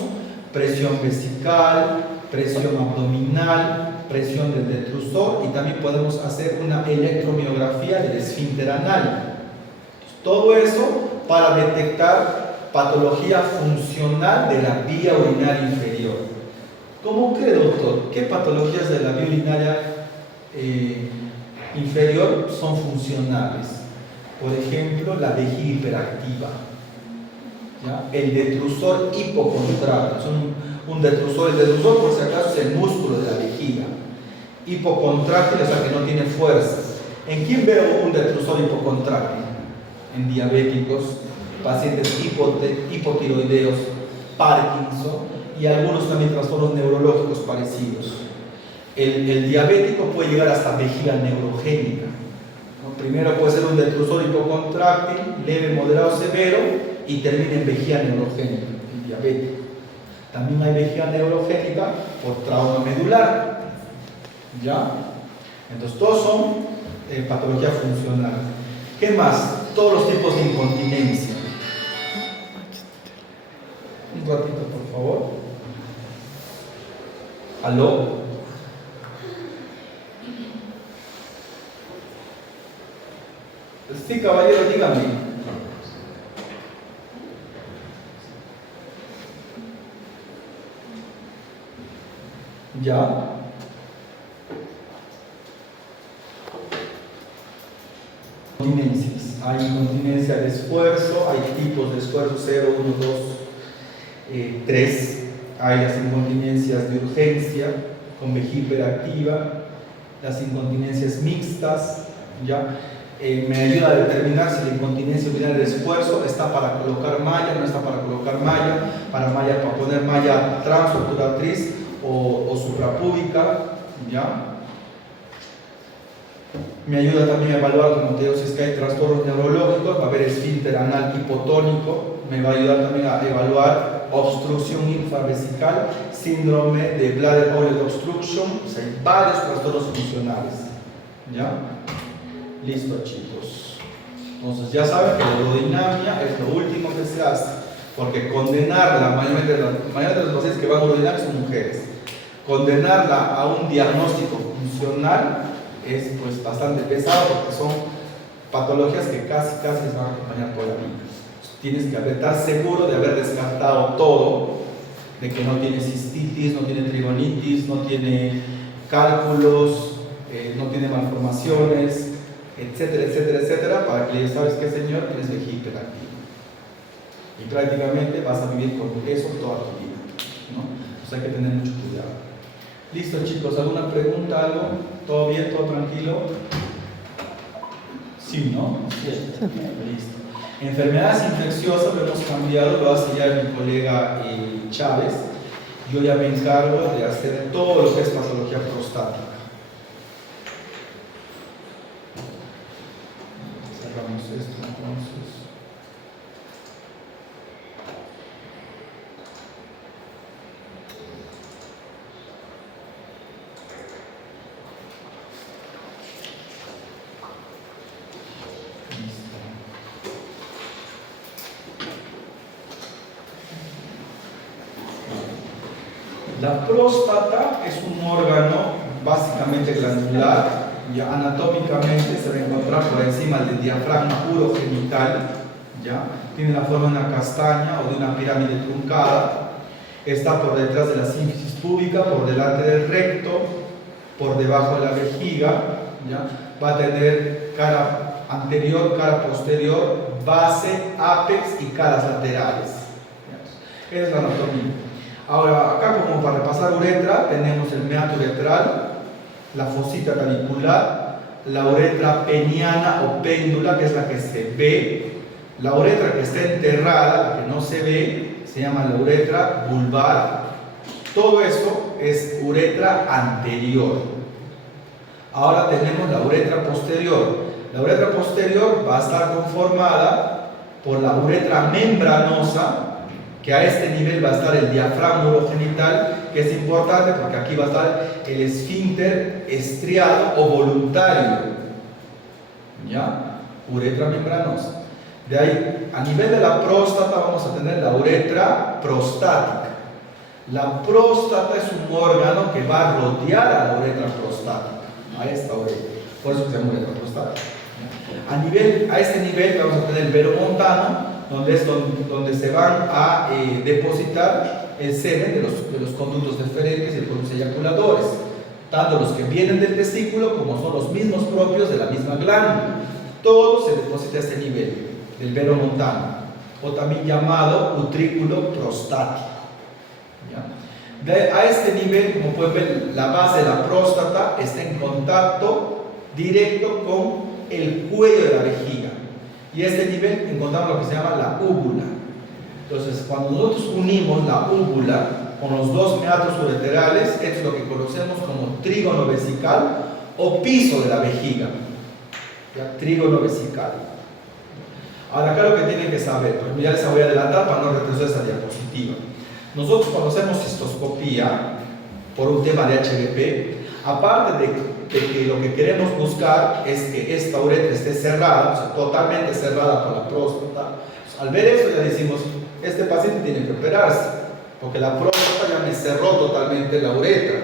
Presión vesical, presión abdominal, presión del detrusor, y también podemos hacer una electromiografía del esfínter anal. Todo eso para detectar patología funcional de la vía urinaria inferior. ¿Cómo cree, doctor? ¿Qué patologías de la vía urinaria inferior son funcionales? Por ejemplo, la vejiga hiperactiva, ¿ya? El detrusor hipocontráctil. El detrusor, por si acaso, es el músculo de la vejiga. Hipocontráctil, o sea que no tiene fuerzas. ¿En quién veo un detrusor hipocontráctil? En diabéticos, pacientes hipotiroideos, Parkinson y algunos también trastornos neurológicos parecidos. El diabético puede llegar hasta vejiga neurogénica. Primero puede ser un detrusor hipocontráctil, leve, moderado, severo, y termina en vejiga neurogénica, el diabético. También hay vejiga neurogénica por trauma medular, ¿ya? Entonces todos son patología funcional. ¿Qué más? Todos los tipos de incontinencia. Un ratito, por favor. ¿Aló? Sí, caballero, dígame. ¿Ya? Incontinencias. Hay incontinencia de esfuerzo, hay tipos de esfuerzo 0, 1, 2, 3. Hay las incontinencias de urgencia con vejiga hiperactiva, las incontinencias mixtas, ¿ya? Me ayuda a determinar si la incontinencia urinaria de esfuerzo está para colocar malla, no está para colocar malla, para poner malla transobturatriz o suprapúbica, ¿ya? Me ayuda también a evaluar, como te digo, si es que hay trastornos neurológicos, va a haber esfínter anal hipotónico, me va a ayudar también a evaluar obstrucción infravesical, síndrome de bladder outlet obstruction, o sea, hay varios trastornos funcionales, ¿ya? Listo, chicos. Entonces ya saben que la urodinamia es lo último que se hace, porque condenarla, mayormente de los pacientes que van a urodinamia son mujeres, condenarla a un diagnóstico funcional es pues bastante pesado, porque son patologías que casi les van a acompañar toda la vida. Tienes que estar seguro de haber descartado todo, de que no tiene cistitis, no tiene trigonitis, no tiene cálculos, no tiene malformaciones, etcétera, etcétera, etcétera, para que ya sabes que, señor, tienes vejiga hiperactiva. Y prácticamente vas a vivir con eso toda tu vida, ¿no? Entonces hay que tener mucho cuidado. Listo, chicos, ¿alguna pregunta, algo? ¿Todo bien, todo tranquilo? Sí, ¿no? Sí. Listo. Enfermedades infecciosas lo hemos cambiado, lo va a sellar mi colega Chávez. Yo ya me encargo de hacer todo lo que es patología prostática. Cerramos esto entonces. La próstata es un órgano básicamente glandular, ya anatómicamente se va a encontrar por encima del diafragma urogenital, ¿ya? Tiene la forma de una castaña o de una pirámide truncada, está por detrás de la sínfisis púbica, por delante del recto, por debajo de la vejiga, ¿ya? Va a tener cara anterior, cara posterior, base, ápex y caras laterales. ¿Ya? Es la anatomía. Ahora, acá como para repasar uretra, tenemos el meato uretral, la fosita clavicular, la uretra peniana o péndula, que es la que se ve, la uretra que está enterrada, la que no se ve, se llama la uretra vulvar. Todo eso es uretra anterior. Ahora tenemos la uretra posterior. La uretra posterior va a estar conformada por la uretra membranosa, que a este nivel va a estar el diafragma urogenital, que es importante porque aquí va a estar el esfínter estriado o voluntario, ¿ya? Uretra membranosa. De ahí, a nivel de la próstata, vamos a tener la uretra prostática. La próstata es un órgano que va a rodear a la uretra prostática, a esta uretra, por eso se llama uretra prostática. A este nivel vamos a tener el vero montano, donde se van a depositar el semen de los conductos deferentes y de los conductos eyaculadores, tanto los que vienen del testículo como son los mismos propios de la misma glándula. Todo se deposita a este nivel del vero montano, o también llamado utrículo prostático. A este nivel, como pueden ver, la base de la próstata está en contacto directo con el cuello de la vejiga, y a este nivel encontramos lo que se llama la úvula. Entonces, cuando nosotros unimos la úvula con los dos meatos ureterales, esto es lo que conocemos como trígono vesical o piso de la vejiga. ¿Ya? Trígono vesical. Ahora, acá lo que tienen que saber, pues ya les voy a adelantar para no retroceder esa diapositiva. Nosotros cuando hacemos cistoscopía por un tema de HBP, aparte de que lo que queremos buscar es que esta uretra esté cerrada, o sea, totalmente cerrada por la próstata, pues, al ver eso ya decimos, este paciente tiene que operarse, porque la próstata ya me cerró totalmente la uretra,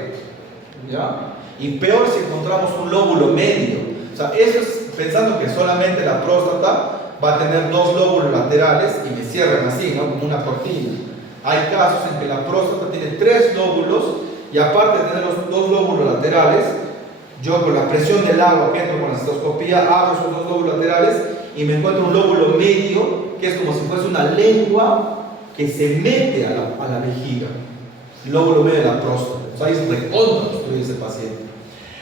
¿ya? Y peor si encontramos un lóbulo medio, o sea, eso es pensando que solamente la próstata va a tener dos lóbulos laterales y me cierran así, ¿no? Como una cortina. Hay casos en que la próstata tiene tres lóbulos y aparte de tener los dos lóbulos laterales, yo con la presión del agua que entro con la cistoscopía abro esos dos lóbulos laterales y me encuentro un lóbulo medio que es como si fuese una lengua que se mete a la vejiga, el lóbulo medio de la próstata. O sea, ahí es recontra obstruido ese paciente.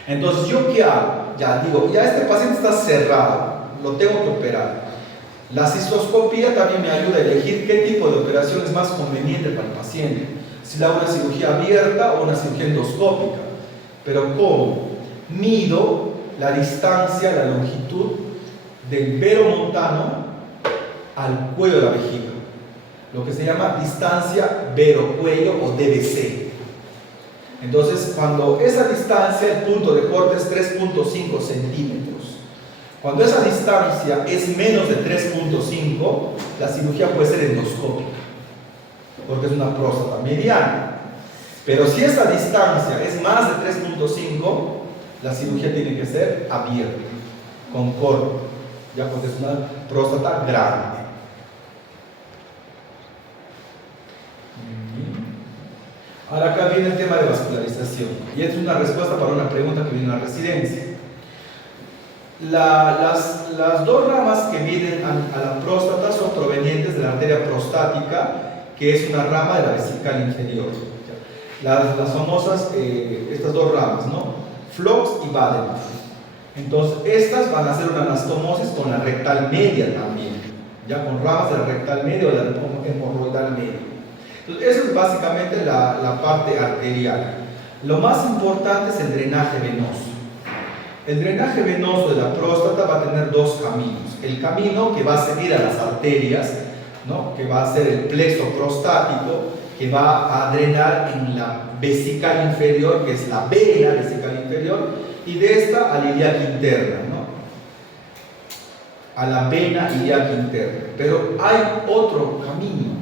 Entonces, ¿yo qué hago? Ya digo, ya este paciente está cerrado, lo tengo que operar. La cistoscopía también me ayuda a elegir qué tipo de operación es más conveniente para el paciente. Si le hago una cirugía abierta o una cirugía endoscópica. Pero ¿cómo? Mido la distancia, la longitud del vero montano al cuello de la vejiga. Lo que se llama distancia vero-cuello o DVC. Entonces, cuando esa distancia, el punto de corte es 3.5 centímetros. Cuando esa distancia es menos de 3.5, la cirugía puede ser endoscópica, porque es una próstata mediana. Pero si esa distancia es más de 3.5, la cirugía tiene que ser abierta, con corte, ya porque es una próstata grande. Ahora acá viene el tema de vascularización, y es una respuesta para una pregunta que viene en la residencia. Las dos ramas que vienen a la próstata son provenientes de la arteria prostática, que es una rama de la vesical inferior. Las famosas, estas dos ramas, ¿no? Flox y Wadenbach. Entonces, estas van a hacer una anastomosis con la rectal media también, ya con ramas de la rectal media o de la hemorroidal media. Entonces, eso es básicamente la parte arterial. Lo más importante es el drenaje venoso. El drenaje venoso de la próstata va a tener dos caminos. El camino que va a seguir a las arterias, ¿no? Que va a ser el plexo prostático, que va a drenar en la vesical inferior, que es la vena vesical inferior, y de esta a la ilíaca interna, ¿no? A la vena ilíaca interna. Pero hay otro camino.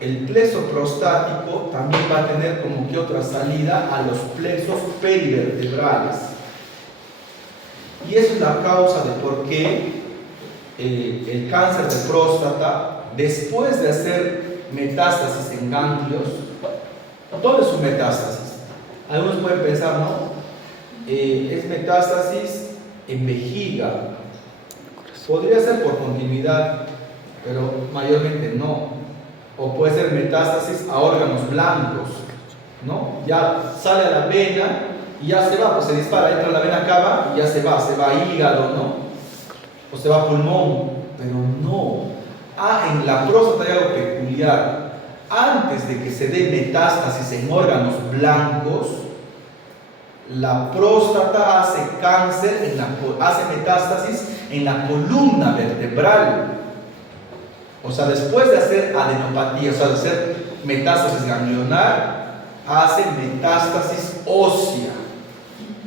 El plexo prostático también va a tener como que otra salida a los plexos perivertebrales. Y esa es la causa de por qué el cáncer de próstata, después de hacer metástasis en ganglios, todo es un metástasis. Algunos pueden pensar, ¿no? Es metástasis en vejiga. Podría ser por continuidad, pero mayormente no. O puede ser metástasis a órganos blancos, ¿no? Ya sale a la vena y ya se va, pues se dispara, entra a la vena cava y ya se va a hígado, ¿no? O se va a pulmón, pero no. En la próstata hay algo peculiar. Antes de que se dé metástasis en órganos blancos, la próstata hace cáncer, hace metástasis en la columna vertebral. O sea, después de hacer adenopatía, o sea, de hacer metástasis ganglionar, hace metástasis ósea.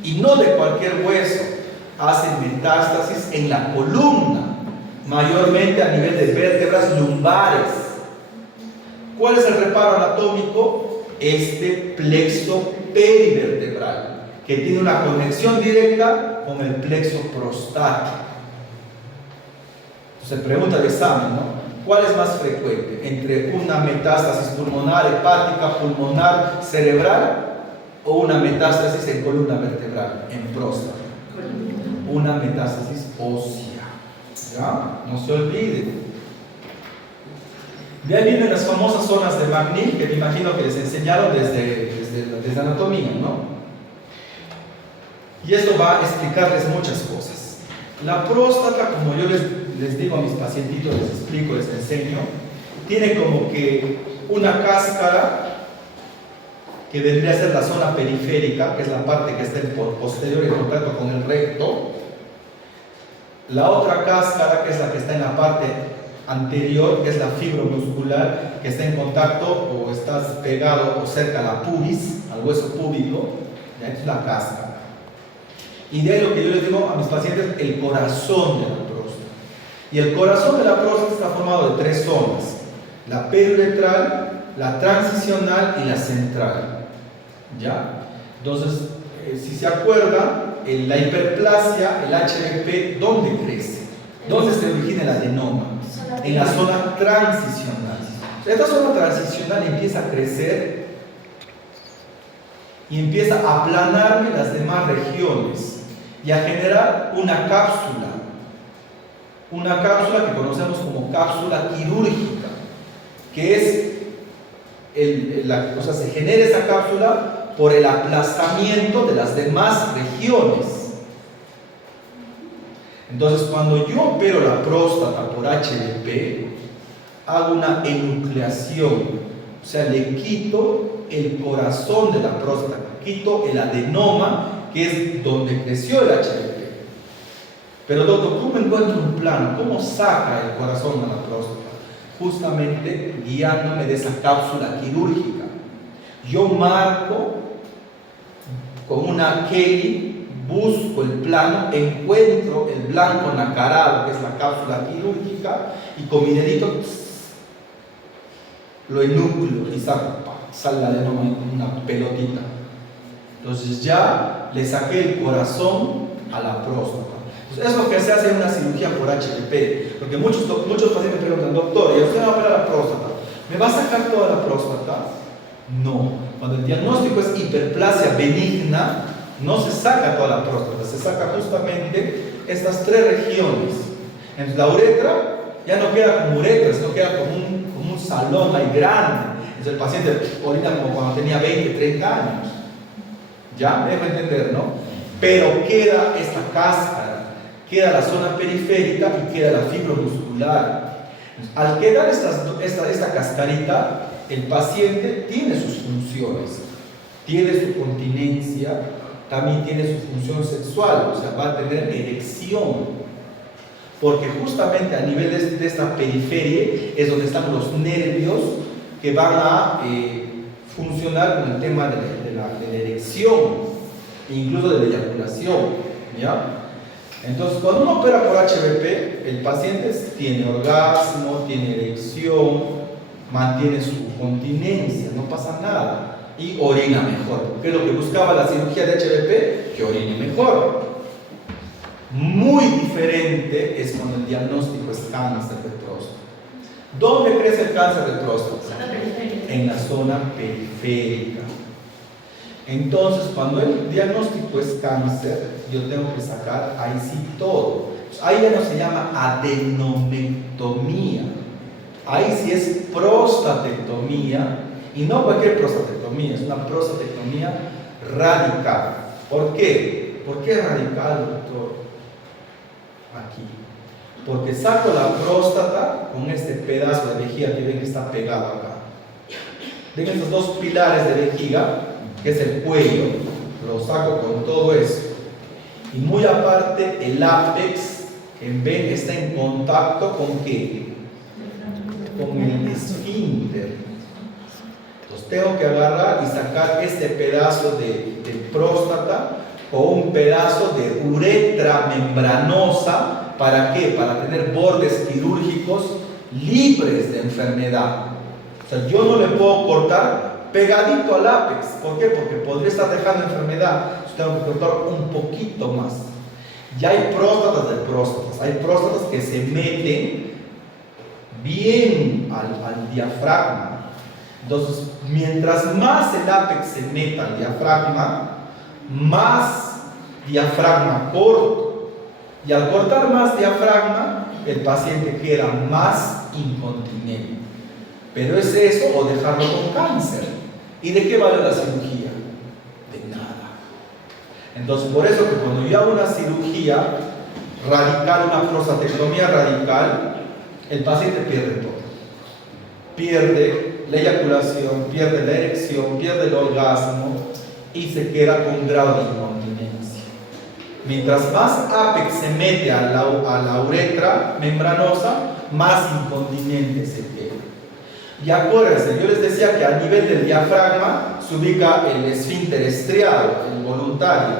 Y no de cualquier hueso, hace metástasis en la columna, mayormente a nivel de vértebras lumbares. ¿Cuál es el reparo anatómico? Este plexo perivertebral, que tiene una conexión directa con el plexo prostático. Entonces, pregunta de examen, ¿no? ¿Cuál es más frecuente? ¿Entre una metástasis pulmonar, hepática, pulmonar, cerebral o una metástasis en columna vertebral, en próstata? Una metástasis ósea. ¿Ya? No se olviden. De ahí vienen las famosas zonas de McNeil, que me imagino que les enseñaron desde anatomía, ¿no? Y esto va a explicarles muchas cosas. La próstata, como yo les digo a mis pacientitos, les explico, les enseño, tiene como que una cáscara que vendría a ser la zona periférica, que es la parte que está posterior en contacto con el recto. La otra cáscara, que es la que está en la parte anterior, que es la fibromuscular, que está en contacto o está pegado o cerca a la pubis, al hueso púbico. ¿Ya? Es la cáscara. Y de ahí lo que yo les digo a mis pacientes, el corazón de la próstata. Y el corazón de la próstata está formado de tres zonas: la periuretral, la transicional y la central. ¿Ya? Entonces, si se acuerdan, la hiperplasia, el HBP, ¿dónde crece? ¿Dónde se origina el adenoma? En la zona transicional. Esta zona transicional empieza a crecer y empieza a aplanarme las demás regiones y a generar una cápsula que conocemos como cápsula quirúrgica, que es, o sea, se genera esa cápsula por el aplastamiento de las demás regiones. Entonces, cuando yo opero la próstata por HBP, hago una enucleación, o sea, le quito el corazón de la próstata, quito el adenoma, que es donde creció el HBP. Pero doctor, ¿cómo encuentro un plano? ¿Cómo saca el corazón de la próstata? Justamente guiándome de esa cápsula quirúrgica. Yo marco con una Kelly, busco el plano, encuentro el blanco nacarado, que es la cápsula quirúrgica, y con mi dedito lo enúcleo y sale el adenoma en una pelotita. Entonces ya le saqué el corazón a la próstata. Entonces, es lo que se hace en una cirugía por HBP, porque muchos pacientes me preguntan: doctor, ¿y usted va a operar la próstata? ¿Me va a sacar toda la próstata? No. Cuando el diagnóstico es hiperplasia benigna, no se saca toda la próstata, se saca justamente estas tres regiones. Entonces la uretra ya no queda como uretra, sino queda como un salón ahí grande. Entonces el paciente orina como cuando tenía 20, 30 años. ¿Ya? Me dejo entender, ¿no? Pero queda esta cáscara, queda la zona periférica y queda la fibromuscular. Al quedar esta cascarita, el paciente tiene sus funciones, tiene su continencia, también tiene su función sexual, o sea, va a tener erección. Porque justamente a nivel de esta periferia es donde están los nervios que van a funcionar con el tema de la erección, incluso de la eyaculación, ¿ya? Entonces, cuando uno opera por HBP, el paciente tiene orgasmo, tiene erección, mantiene su continencia, no pasa nada, y orina mejor. ¿Qué es lo que buscaba la cirugía de HBP? Que orine mejor. Muy diferente es cuando el diagnóstico es cáncer de próstata. ¿Dónde crece el cáncer de próstata? En la zona periférica. Entonces, cuando el diagnóstico es cáncer, yo tengo que sacar ahí sí todo. Ahí ya no se llama adenomectomía. Ahí sí es prostatectomía, y no cualquier prostatectomía, es una prostatectomía radical. ¿Por qué? ¿Por qué radical, doctor? Aquí. Porque saco la próstata con este pedazo de vejiga que ven que está pegado acá. Ven estos dos pilares de vejiga, que es el cuello, lo saco con todo eso. Y muy aparte, el ápex, que ven está en contacto con ¿qué? con el esfínter. Entonces tengo que agarrar y sacar este pedazo de próstata o un pedazo de uretra membranosa. ¿Para qué? Para tener bordes quirúrgicos libres de enfermedad. O sea, yo no le puedo cortar pegadito al ápex. ¿Por qué? Porque podría estar dejando enfermedad. Entonces tengo que cortar un poquito más. Ya hay próstatas de próstatas. Hay próstatas que se meten bien al diafragma. Entonces, mientras más el ápex se meta al diafragma, más diafragma corto. Y al cortar más diafragma, el paciente queda más incontinente. Pero es eso o dejarlo con cáncer. ¿Y de qué vale la cirugía? De nada. Entonces, por eso que cuando yo hago una cirugía radical, una prostatectomía radical, el paciente pierde todo. Pierde la eyaculación, pierde la erección, pierde el orgasmo y se queda con grado de incontinencia. Mientras más ápex se mete a la uretra membranosa, más incontinente se queda. Y acuérdense, yo les decía que a nivel del diafragma se ubica el esfínter estriado, el voluntario.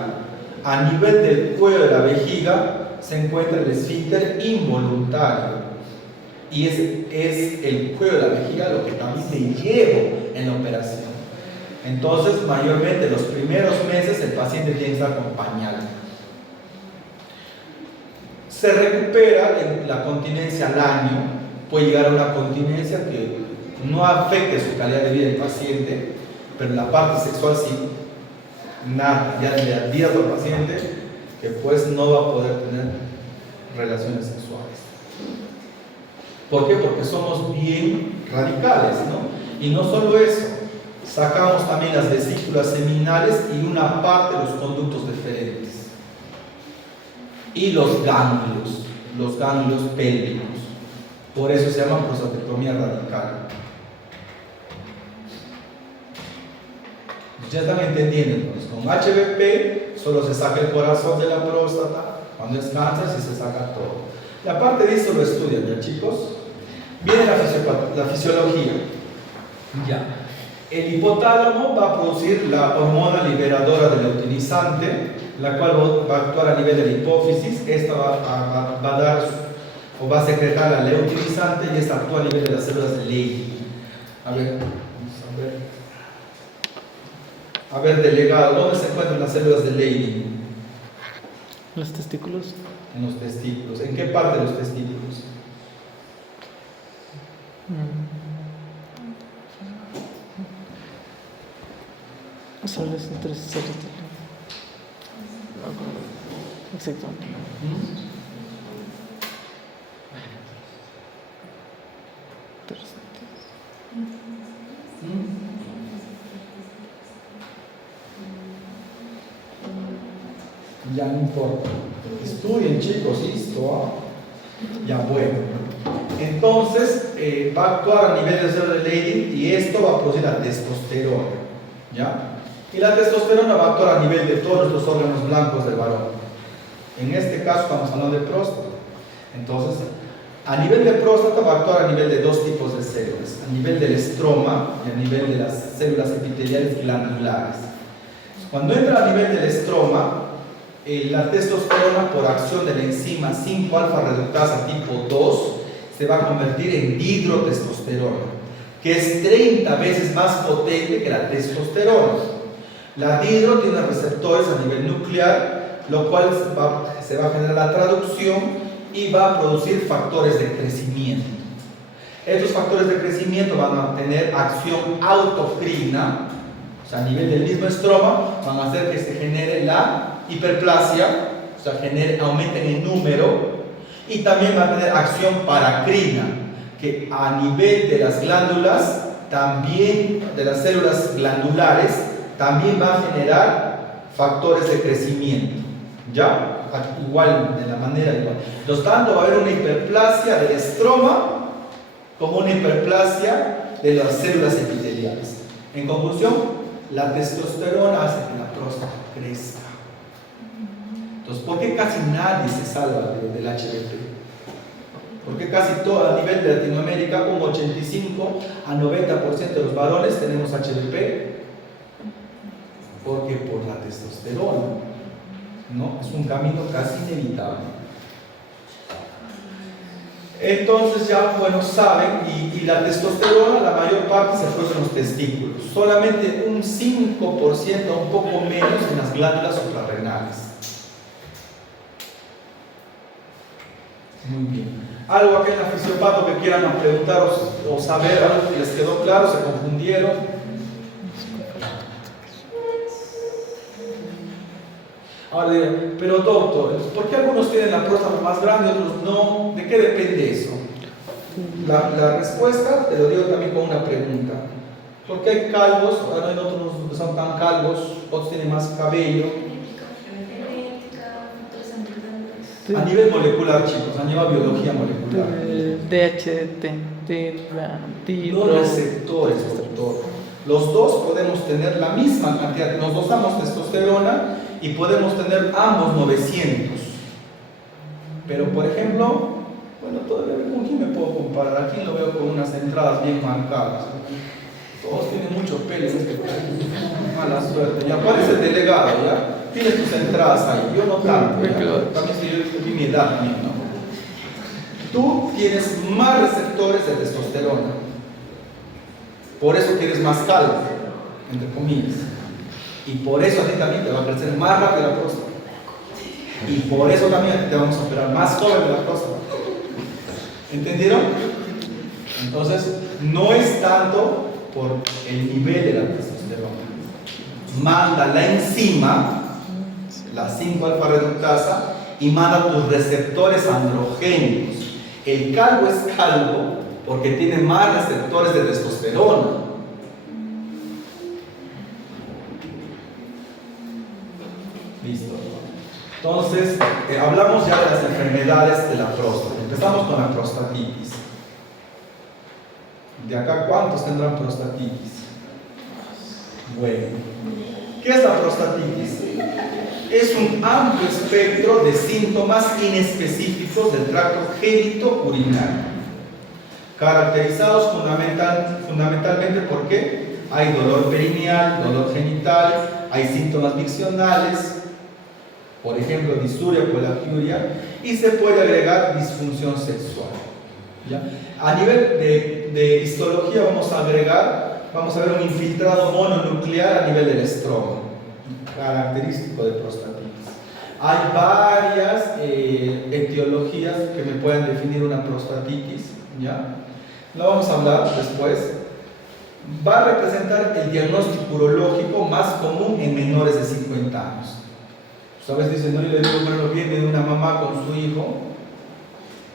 A nivel del cuello de la vejiga se encuentra el esfínter involuntario. Y es el cuello de la vejiga lo que también me llevo en la operación. Entonces, mayormente los primeros meses el paciente tiene que estar con pañal. Se recupera en la continencia al año, puede llegar a una continencia que no afecte su calidad de vida del paciente, pero en la parte sexual sí, nada, ya le advierto al paciente que pues no va a poder tener relaciones sexuales. ¿Por qué? Porque somos bien radicales, ¿no? Y no solo eso, sacamos también las vesículas seminales y una parte de los conductos deferentes. Y los ganglios pélvicos. Por eso se llama prostatectomía radical. Ya están entendiendo, pues, con HBP solo se saca el corazón de la próstata, cuando es cáncer sí se saca todo. Y aparte de eso lo estudian, ¿ya chicos? Viene la fisiología. Ya. El hipotálamo va a producir la hormona liberadora de luteinizante, la cual va a actuar a nivel de la hipófisis. Esta va a dar o va a secretar la luteinizante y esta actúa a nivel de las células de Leydig. A ver, vamos a ver. A ver, delegado, ¿dónde se encuentran las células de Leydig? Los testículos. En los testículos. ¿En qué parte de los testículos? Son los intereses. Exacto. Ya no importa. Estudien, chicos, listo. Ya bueno. Entonces va a actuar a nivel de células de Leydig y esto va a producir la testosterona. ¿Ya? Y la testosterona va a actuar a nivel de todos los órganos blancos del varón. En este caso estamos hablando de próstata. Entonces, a nivel de próstata va a actuar a nivel de dos tipos de células, a nivel del estroma y a nivel de las células epiteliales glandulares. Cuando entra a nivel del estroma, la testosterona por acción de la enzima 5-alfa reductasa tipo 2 se va a convertir en dihidrotestosterona, que es 30 veces más potente que la testosterona. La dihidro tiene receptores a nivel nuclear, lo cual se va a generar la traducción y va a producir factores de crecimiento. Estos factores de crecimiento van a tener acción autocrina, o sea, a nivel del mismo estroma, van a hacer que se genere la hiperplasia, o sea, aumenten en número, y también va a tener acción paracrina, que a nivel de las glándulas, también de las células glandulares, también va a generar factores de crecimiento. ¿Ya? Igual, de la manera igual. Por lo tanto, va a haber una hiperplasia del estroma como una hiperplasia de las células epiteliales. En conclusión, la testosterona hace que la próstata crezca. Entonces, ¿por qué casi nadie se salva del HBP? Porque casi todo a nivel de Latinoamérica, un 85 a 90% de los varones tenemos HDP. Porque por la testosterona, ¿no? Es un camino casi inevitable. Entonces ya, bueno, saben, y la testosterona, la mayor parte se produce en los testículos. Solamente un 5%, un poco menos en las glándulas suprarrenales. Muy bien. ¿Algo aquí en la fisiopato que quieran preguntar o saber? ¿Algo que les quedó claro? ¿Se confundieron? Ahora dirán, pero doctor, ¿por qué algunos tienen la próstata más grande y otros no? ¿De qué depende eso? La respuesta te lo digo también con una pregunta. Porque hay calvos, ahora hay otros que son tan calvos, otros tienen más cabello. A nivel molecular, chicos, a nivel biología molecular. Los receptores, doctor. Los dos podemos tener la misma cantidad. Nos dos damos testosterona y podemos tener ambos 900. Pero, por ejemplo, bueno, todavía con quién me puedo comparar. Aquí lo veo con unas entradas bien marcadas. Todos tienen mucho pelo en este país. Mala suerte. Ya parece el delegado, ¿ya? Tienes tus entradas ahí. Yo no tanto. También si yo vi mi edad también, ¿no? Tú tienes más receptores de testosterona. Por eso tienes más calvo, entre comillas. Y por eso a ti también te va a crecer más rápido la próstata. Y por eso también te vamos a operar más joven de la próstata. ¿Entendieron? Entonces, no es tanto por el nivel de la testosterona. Manda la enzima, la 5-alfa reductasa, y manda tus receptores androgénicos. El calvo es calvo porque tiene más receptores de testosterona. Listo. Entonces, hablamos ya de las enfermedades de la próstata. Empezamos con la prostatitis. ¿De acá cuántos tendrán prostatitis? Bueno, ¿qué es la prostatitis? Es un amplio espectro de síntomas inespecíficos del tracto génito-urinario, caracterizados fundamentalmente porque hay dolor perineal, dolor genital, hay síntomas miccionales, por ejemplo, disuria, poliaquiuria, y se puede agregar disfunción sexual. ¿Ya? A nivel de histología vamos a ver un infiltrado mononuclear a nivel del estroma, característico de prostatitis. Hay varias etiologías que me pueden definir una prostatitis, ¿ya? Lo vamos a hablar después. Va a representar el diagnóstico urológico más común en menores de 50 años. Pues a veces dicen, no, yo le digo, bueno, viene de una mamá con su hijo,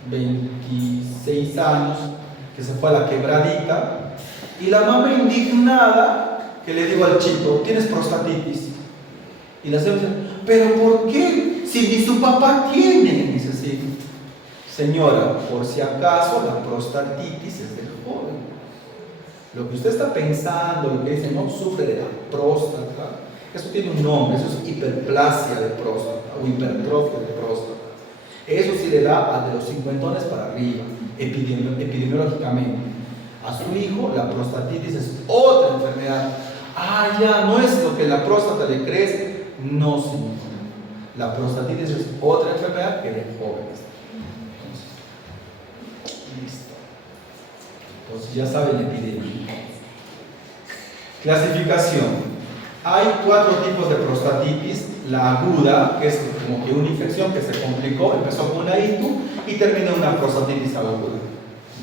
26 años, que se fue a la quebradita, y la mamá indignada, que le digo al chico, tienes prostatitis. Y la señora dice, ¿pero por qué? Si ni su papá tiene. Dice, sí, señora, por si acaso la prostatitis es del joven. Lo que usted está pensando, lo que dice, no sufre de la próstata, eso tiene un nombre, eso es hiperplasia de próstata o hipertrofia de próstata. Eso sí le da a de los 50 para arriba, epidemiológicamente. A su hijo la prostatitis es otra enfermedad. Ah, ya, no es lo que la próstata le crece. No, señor. La prostatitis es otra enfermedad que de jóvenes. Listo. Entonces ya saben la epidemia. Clasificación. Hay 4 tipos de prostatitis. La aguda, que es como que una infección que se complicó, empezó con una ITU y terminó en una prostatitis aguda.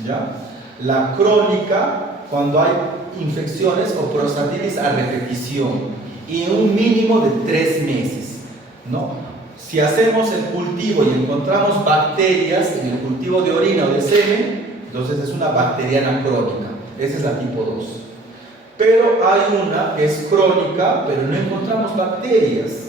¿Ya? La crónica, cuando hay infecciones o prostatitis a repetición y en un mínimo de 3 meses, ¿no? Si hacemos el cultivo y encontramos bacterias en el cultivo de orina o de semen, entonces es una bacteriana crónica. Esa es la tipo 2. Pero hay una que es crónica, pero no encontramos bacterias.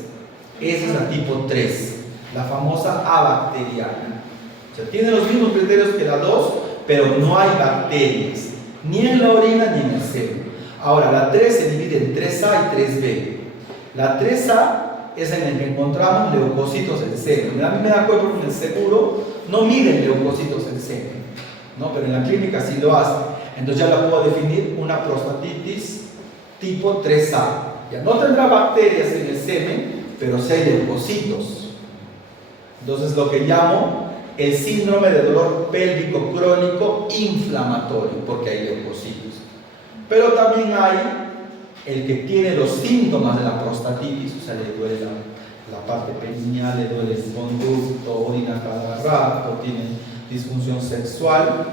Esa es la tipo 3, la famosa abacteriana. O sea, tiene los mismos criterios que la 2, pero no hay bacterias, ni en la orina ni en el semen. Ahora, la 3 se divide en 3A y 3B. La 3A es en la que encontramos leucocitos en semen. A mí me da cuenta porque en el seguro no miden leucocitos en el semen, ¿no? Pero en la clínica sí lo hace. Entonces ya la puedo definir una prostatitis tipo 3A. Ya no tendrá bacterias en el semen, pero sí hay leucocitos. Entonces lo que llamo el síndrome de dolor pélvico crónico inflamatorio, porque hay leucocitos. Pero también hay el que tiene los síntomas de la prostatitis, o sea, le duele la parte perineal, le duele el conducto, orina cada rato, tiene disfunción sexual,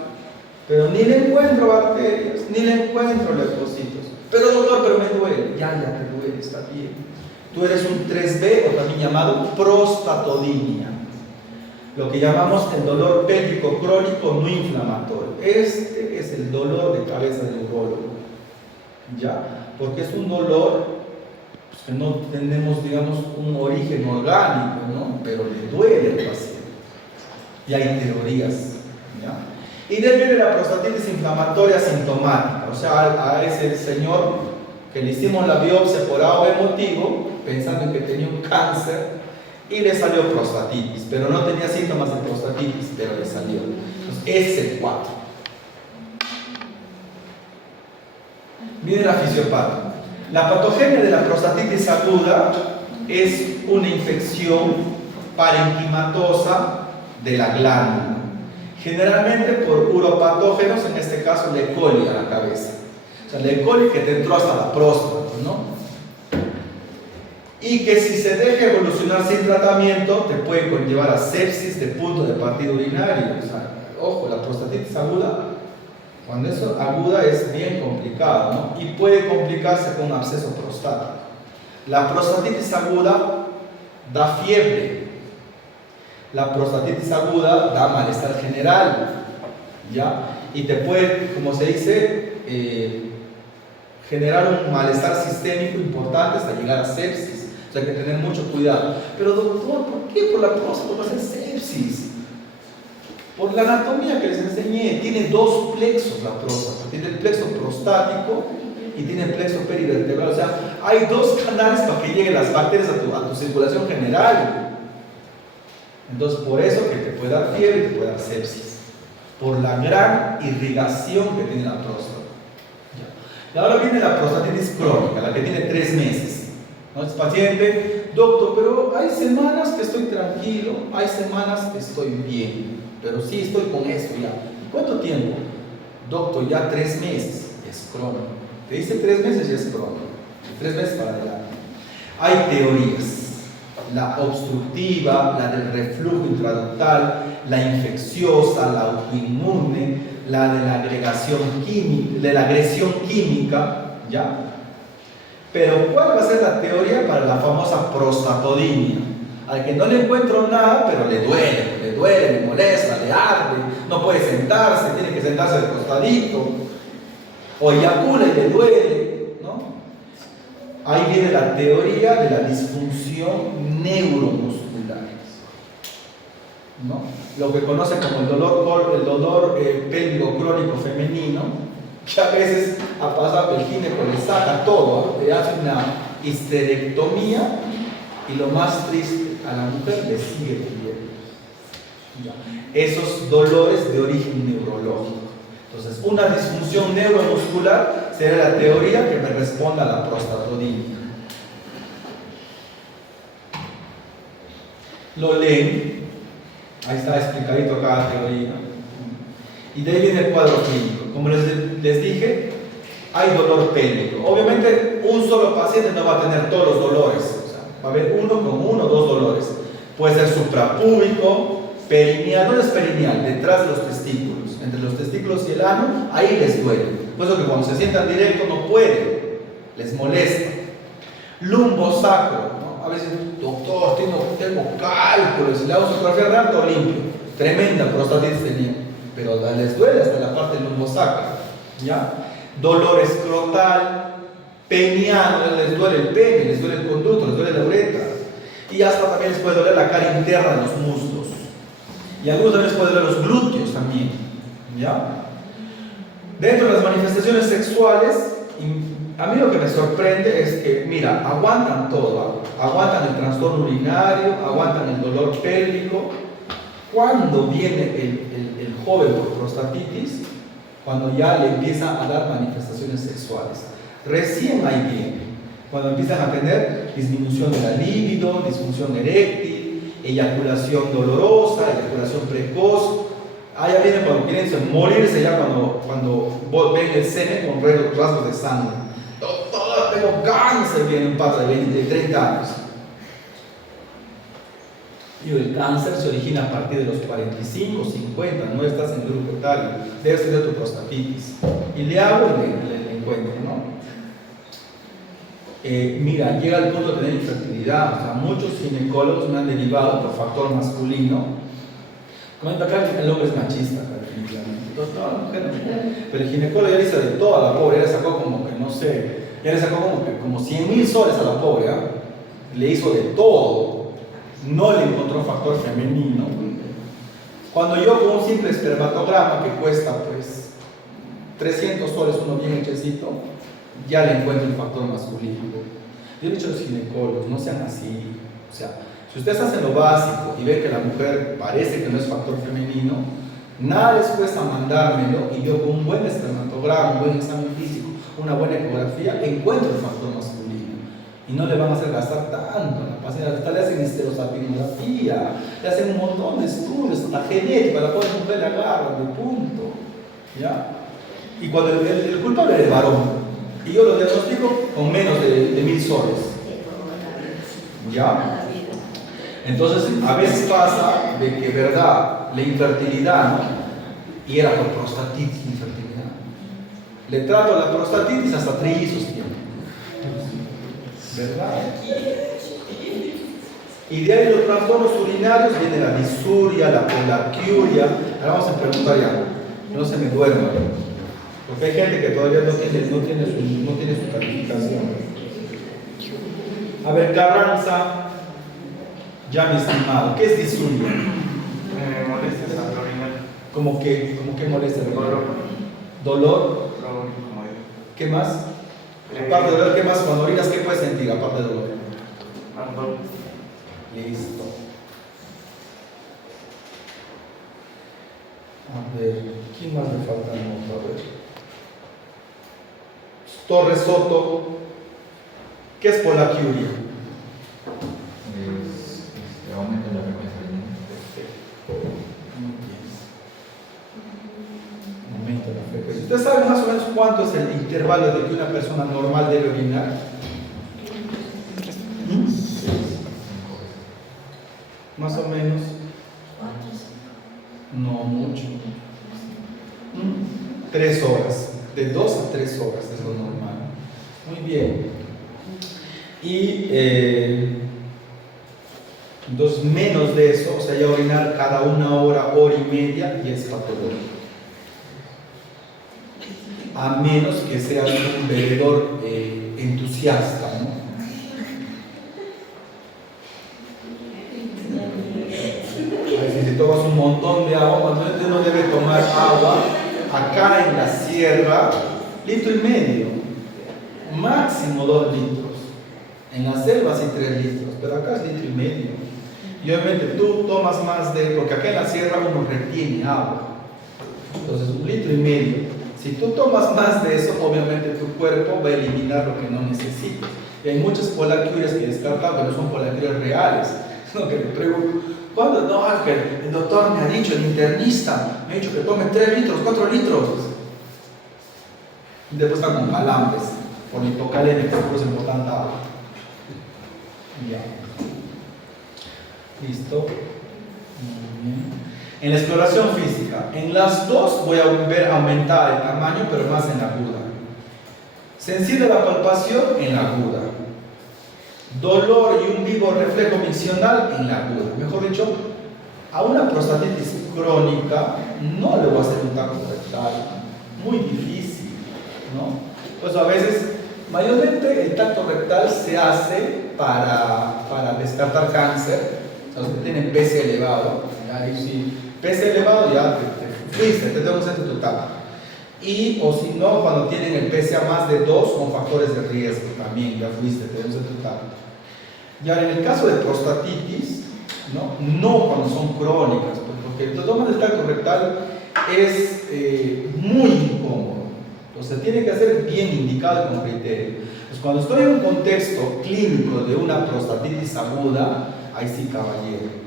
pero ni le encuentro bacterias, ni le encuentro leucocitos. Pero doctor, pero me duele. Ya te duele, está bien. Tú eres un 3B, o también llamado prostatodinia, lo que llamamos el dolor pélvico crónico no inflamatorio. Este es el dolor de cabeza del urólogo, ¿ya? Porque es un dolor pues, que no tenemos, digamos, un origen orgánico, ¿no? Pero le duele al paciente. Y hay teorías, ¿ya? Y de ahí viene la prostatitis inflamatoria sintomática, o sea, a ese señor que le hicimos la biopsia por A o B motivo, pensando en que tenía un cáncer, y le salió prostatitis, pero no tenía síntomas de prostatitis, pero le salió. Entonces, ese es el 4. Viene la fisiopatía. La patogenia de la prostatitis aguda es una infección parenquimatosa de la glándula, generalmente por uropatógenos, en este caso la E. coli a la cabeza. O sea, la E. coli que te entró hasta la próstata, ¿no? Y que si se deja evolucionar sin tratamiento te puede conllevar a sepsis de punto de partida urinario. O sea, ojo, la prostatitis aguda, cuando es aguda es bien complicado, ¿no? Y puede complicarse con un absceso prostático. La prostatitis aguda da fiebre. La prostatitis aguda da malestar general, ¿ya? Y te puede, como se dice, generar un malestar sistémico importante hasta llegar a sepsis. O sea, hay que tener mucho cuidado. Pero doctor, ¿por qué por la próstata va a ser sepsis? Por la anatomía que les enseñé, tiene 2 plexos la próstata. Tiene el plexo prostático y tiene el plexo perivertebral. O sea, hay 2 canales para que lleguen las bacterias a tu circulación general. Entonces, por eso que te puede dar fiebre y te puede dar sepsis. Por la gran irrigación que tiene la próstata. Y ahora viene la prostatitis crónica, la que tiene 3 meses. ¿No? Es paciente, doctor, pero hay semanas que estoy tranquilo, hay semanas que estoy bien, pero sí estoy con esto ya. ¿Y cuánto tiempo? Doctor, ya 3 meses, es crónico. Te dice 3 meses, ya es crónico. 3 meses para adelante. Hay teorías. La obstructiva, la del reflujo intraductal, la infecciosa, la autoinmune, la de la agregación química, de la agresión química, ¿ya? Pero ¿cuál va a ser la teoría para la famosa prostatodinia? Al que no le encuentro nada, pero le duele, le molesta, le arde, no puede sentarse, tiene que sentarse de costadito, o eyacula y le duele, ¿no? Ahí viene la teoría de la disfunción neuromuscular, ¿no? Lo que conoce como el dolor pélvico crónico femenino, que a veces ha pasado que el gineco le saca todo, le hace una histerectomía y lo más triste, a la mujer le sigue doliendo. Esos dolores de origen neurológico. Entonces, una disfunción neuromuscular sería la teoría que me responda a la prostatodinia. Lo leen, ahí está explicadito cada teoría. Y de ahí viene el cuadro clínico. Como les dije, hay dolor pélvico. Obviamente, un solo paciente no va a tener todos los dolores. O sea, va a haber 1 o 2 dolores. Puede ser suprapúbico, perineal. ¿Dónde es perineal? Detrás de los testículos. Entre los testículos y el ano, ahí les duele. Por eso que cuando se sientan directo no pueden. Les molesta. Lumbosacro, ¿no? A veces, doctor, tengo cálculos. Si le hago sonografía renal, todo limpio. Tremenda prostatitis tenía. Pero les duele hasta la parte del lumbosacro, ¿ya? Dolor escrotal, peniano, les duele el pene, les duele el conducto, les duele la uretra. Y hasta también les puede doler la cara interna de los muslos. Y a algunos también les puede doler los glúteos también, ¿ya? Dentro de las manifestaciones sexuales, a mí lo que me sorprende es que, mira, aguantan todo, aguantan el trastorno urinario, aguantan el dolor pélvico. Cuando viene el joven por prostatitis, cuando ya le empieza a dar manifestaciones sexuales. Recién ahí viene, cuando empiezan a tener disminución de la libido, disfunción eréctil, eyaculación dolorosa, eyaculación precoz. Allá viene cuando quieren morirse, ya cuando ven el semen con rasgos de sangre. Doctor, tengo cáncer, viene un par de 20, 30 años. Y el cáncer se origina a partir de los 45, 50, no estás en el grupo etario, debe ser de tu prostatitis. Y le hago y le encuentro, ¿no? Mira, llega al punto de tener infertilidad, o sea, muchos ginecólogos me han derivado por factor masculino. Comenta acá que el hombre es machista, definitivamente. Entonces, no, la mujer no. Pero el ginecólogo ya le hizo de todo a la pobre, ya le sacó como que, no sé, ya le sacó como 100.000 soles a la pobre, ¿eh? Le hizo de todo. No le encontró factor femenino. Cuando yo con un simple espermatograma que cuesta pues 300 soles, uno bien hechecito, ya le encuentro el factor masculino. Yo he dicho a los ginecólogos, no sean así. O sea, si ustedes hacen lo básico y ven que la mujer parece que no es factor femenino, nada les cuesta mandármelo y yo con un buen espermatograma, un buen examen físico, una buena ecografía, encuentro el factor masculino. Y no le van a hacer gastar tanto a la paciente. Hasta le hacen histerosalpingografía, le hacen un montón de estudios, la genética, la pobre mujer le agarran de punto. ¿Ya? Y cuando el culpable es el varón, y yo lo diagnostico con menos de 1.000 soles. ¿Ya? Entonces, a veces pasa de que, verdad, la infertilidad, ¿no? Y era por prostatitis, infertilidad. Le trato la prostatitis hasta trillizos tiene. ¿Verdad? Y de ahí los trastornos urinarios viene la disuria, la polaquiuria. Ahora vamos a preguntar ya, que no se me duerma. Porque hay gente que todavía no tiene su calificación. A ver, Carranza, ya mi estimado, ¿qué es disuria? Molestias al orinar. ¿Cómo que molestia? Dolor. ¿Dolor? Incomodidad. ¿Qué más? Aparte de dolor, ¿qué más? Cuando orinas, ¿qué puedes sentir aparte de dolor? Ardor. Listo. A ver, ¿quién más me falta? A ver. Torres Soto, ¿qué es polaquiuria? Aumento de la frecuencia renal. Perfecto. Muy bien. Aumento de la frecuencia. ¿Usted sabe más o menos cuánto es el intervalo de que una persona normal debe orinar? Más o menos. No mucho. 3 horas. De 2 a 3 horas es lo normal. Muy bien. Y entonces menos de eso, o sea, ya orinar cada 1 hora, hora y media, y es patológico. A menos que seas un bebedor entusiasta, ¿no? Si tomas un montón de agua, cuando uno debe tomar agua, acá en la sierra, 1,5 litros, máximo 2 litros. En la selva sí 3 litros, pero acá es 1,5 litros. Y obviamente tú tomas más porque acá en la sierra uno retiene agua. Entonces 1,5 litros. Si tú tomas más de eso, obviamente tu cuerpo va a eliminar lo que no necesita. Y hay muchas polaquiurias que descartan, pero son polaquiurias reales. Lo que me pregunto, ¿cuándo? No, es que el doctor me ha dicho, el internista, me ha dicho que tome 3 litros, 4 litros. Y después están con calambres, por hipocalemia, que se producen por tanta agua. Ya. Listo. Muy bien. En la exploración física, en las dos voy a ver aumentar el tamaño, pero más en la aguda. Sensible la palpación en la aguda. Dolor y un vivo reflejo miccional en la aguda. Mejor dicho, a una prostatitis crónica no le voy a hacer un tacto rectal. Muy difícil, ¿no? Pues a veces, mayormente el tacto rectal se hace para descartar cáncer. O sea, los que tienen PC elevado, ¿ya? Y si PC elevado ya te fuiste, te tengo que hacer tu tacto. Y o si no, cuando tienen el PSA más de 2 con factores de riesgo también, ya fuiste, te tengo que hacer tu tacto. Y ahora en el caso de prostatitis, no cuando son crónicas, porque el toma del tacto rectal es muy incómodo. Entonces tiene que ser bien indicado y con criterio. Pues cuando estoy en un contexto clínico de una prostatitis aguda, ahí sí, caballero.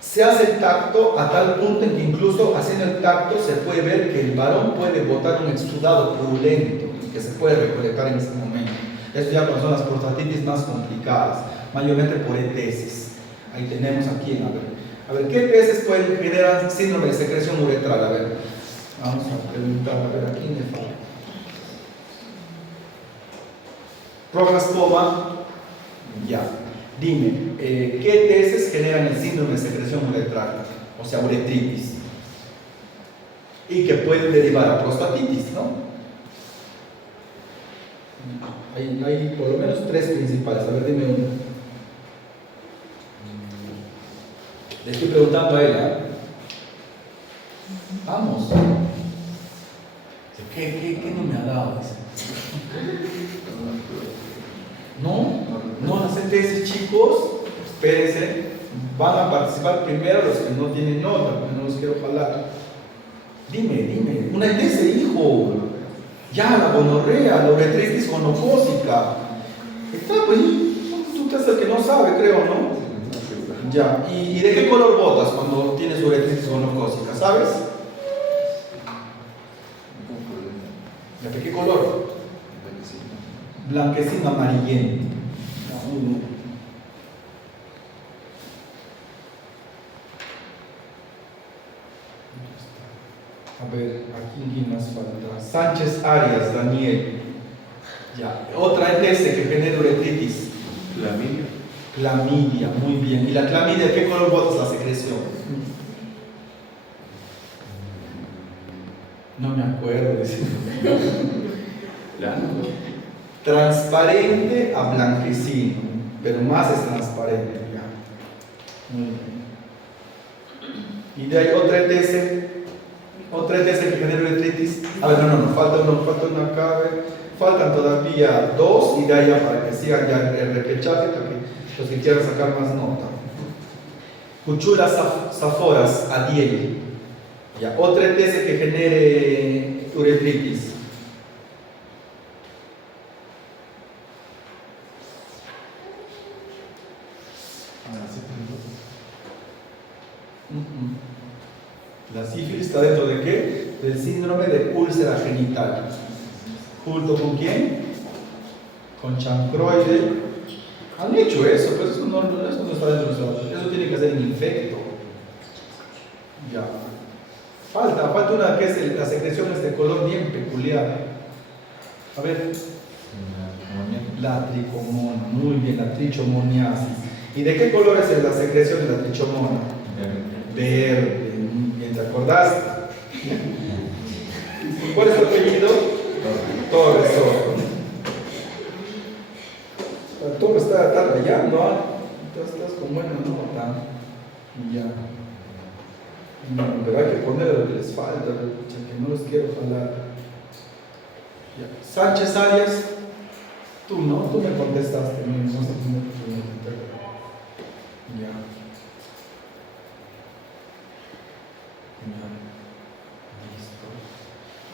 Se hace el tacto a tal punto en que incluso haciendo el tacto se puede ver que el varón puede botar un exudado purulento que se puede recolectar en ese momento. Esto ya cuando son las prostatitis más complicadas, mayormente por ETS. Ahí tenemos aquí, a ver, ¿qué ETS pueden generar síndrome de secreción uretral? A ver, vamos a preguntar, a ver, aquí me falta. Proglastoma, ya. Dime, ¿qué ETS generan el síndrome de secreción uretral? O sea, uretritis. Y que pueden derivar a prostatitis, ¿no? Hay por lo menos 3 principales. A ver, dime uno. Le estoy preguntando a ella. Vamos. ¿Qué no me ha dado? No las ETS, chicos, espérense, van a participar primero los que no tienen nota, porque no los quiero jalar. Dime, una ETS, hijo. Ya, la gonorrea, la uretritis gonocócica. Está, pues, tú estás el que no sabe, creo, ¿no? Ya, ¿y de qué color botas cuando tienes uretritis gonocócica, sabes? ¿De qué color? Blanquecino amarillento. A ver, aquí más falta. Sánchez Arias, Daniel. Ya. Otra ETS que genera uretritis. Clamidia, muy bien. ¿Y la clamidia qué color botas la secreción? No me acuerdo. Transparente a blanquecino, pero más es transparente. Ya. Muy bien. Y de ahí otra ETS que genera uretritis. A ver, no, falta una acá. Faltan todavía 2 y de ahí ya para que sigan ya el repechaje, para que los que quieran sacar más nota. Cuchulas saforas, Adiel. Ya. Otra ETS que genere uretritis. La sífilis está dentro de qué? Del síndrome de úlcera genital. ¿Junto con quién? Con chancroide. Han hecho eso, pues eso no está dentro de nosotros. Eso tiene que ser un infecto. Ya. Falta una que es la secreción es de color bien peculiar. A ver. La tricomona, muy bien, la trichomoniasis. ¿Y de qué color es la secreción de la trichomona? Verde. ¿Te acordaste? ¿Cuál es tu apellido? Torres. Torres está rayando, ¿ah? Estás con buena nota. Ya. No, pero hay que poner lo que les falta, que no los quiero jalar. Ya. Sánchez Arias, tú me contestaste, no sé cómo te ya. Listo.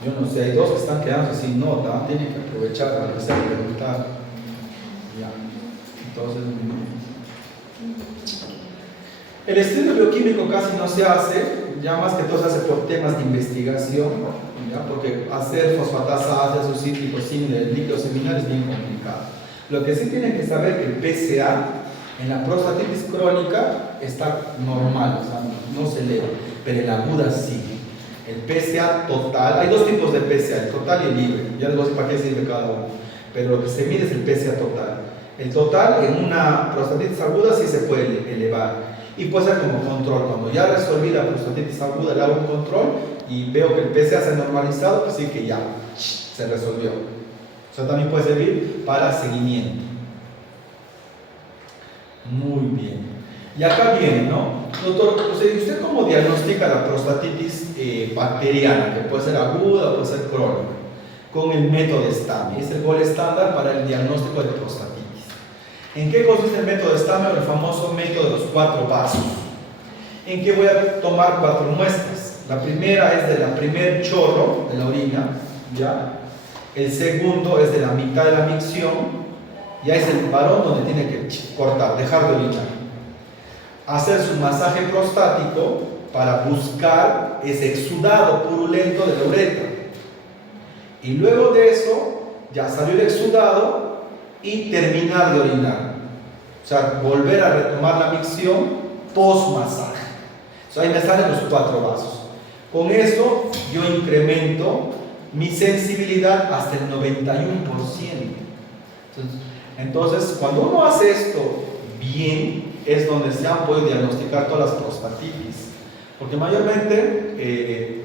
Yo no sé, hay 2 que están quedando sin nota, tienen que aprovechar para empezar a preguntar. Ya. Entonces, el estudio bioquímico casi no se hace, ya más que todo se hace por temas de investigación, ¿ya? Porque hacer fosfatasa ácida sucítrico símil del líquido seminal es bien complicado. Lo que sí tienen que saber que el PSA en la prostatitis crónica está normal, o sea, no se eleva, pero en la aguda sí. El PSA total, hay 2 tipos de PSA, el total y el libre, ya les voy a decir para qué sirve cada uno, pero lo que se mide es el PSA total. El total en una prostatitis aguda sí se puede elevar y puede ser como control. Cuando ya resolví la prostatitis aguda, le hago un control y veo que el PSA se ha normalizado, pues sí que ya se resolvió. O sea, también puede servir para seguimiento. Muy bien. Y acá viene, ¿no? Doctor, ¿usted cómo diagnostica la prostatitis bacteriana, que puede ser aguda o puede ser crónica? Con el método STAMI. Es el gol estándar para el diagnóstico de prostatitis. ¿En qué consiste el método STAMI o el famoso método de los 4 pasos? en que voy a tomar 4 muestras. La primera es de la primer chorro de la orina, ¿ya? El segundo es de la mitad de la micción, ya es el varón donde tiene que cortar, dejar de orinar. Hacer su masaje prostático para buscar ese exudado purulento de la uretra. Y luego de eso, ya salió el exudado y terminar de orinar. O sea, volver a retomar la micción post-masaje. O sea, ahí me salen los 4 vasos. Con eso yo incremento mi sensibilidad hasta el 91%. Entonces, cuando uno hace esto bien, es donde se han podido diagnosticar todas las prostatitis. Porque mayormente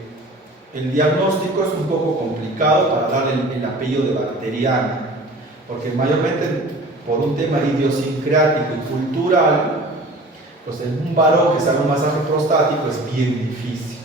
el diagnóstico es un poco complicado para darle el apellido de bacteriana. Porque mayormente por un tema idiosincrático y cultural, pues en un varón que se haga un masaje prostático es bien difícil.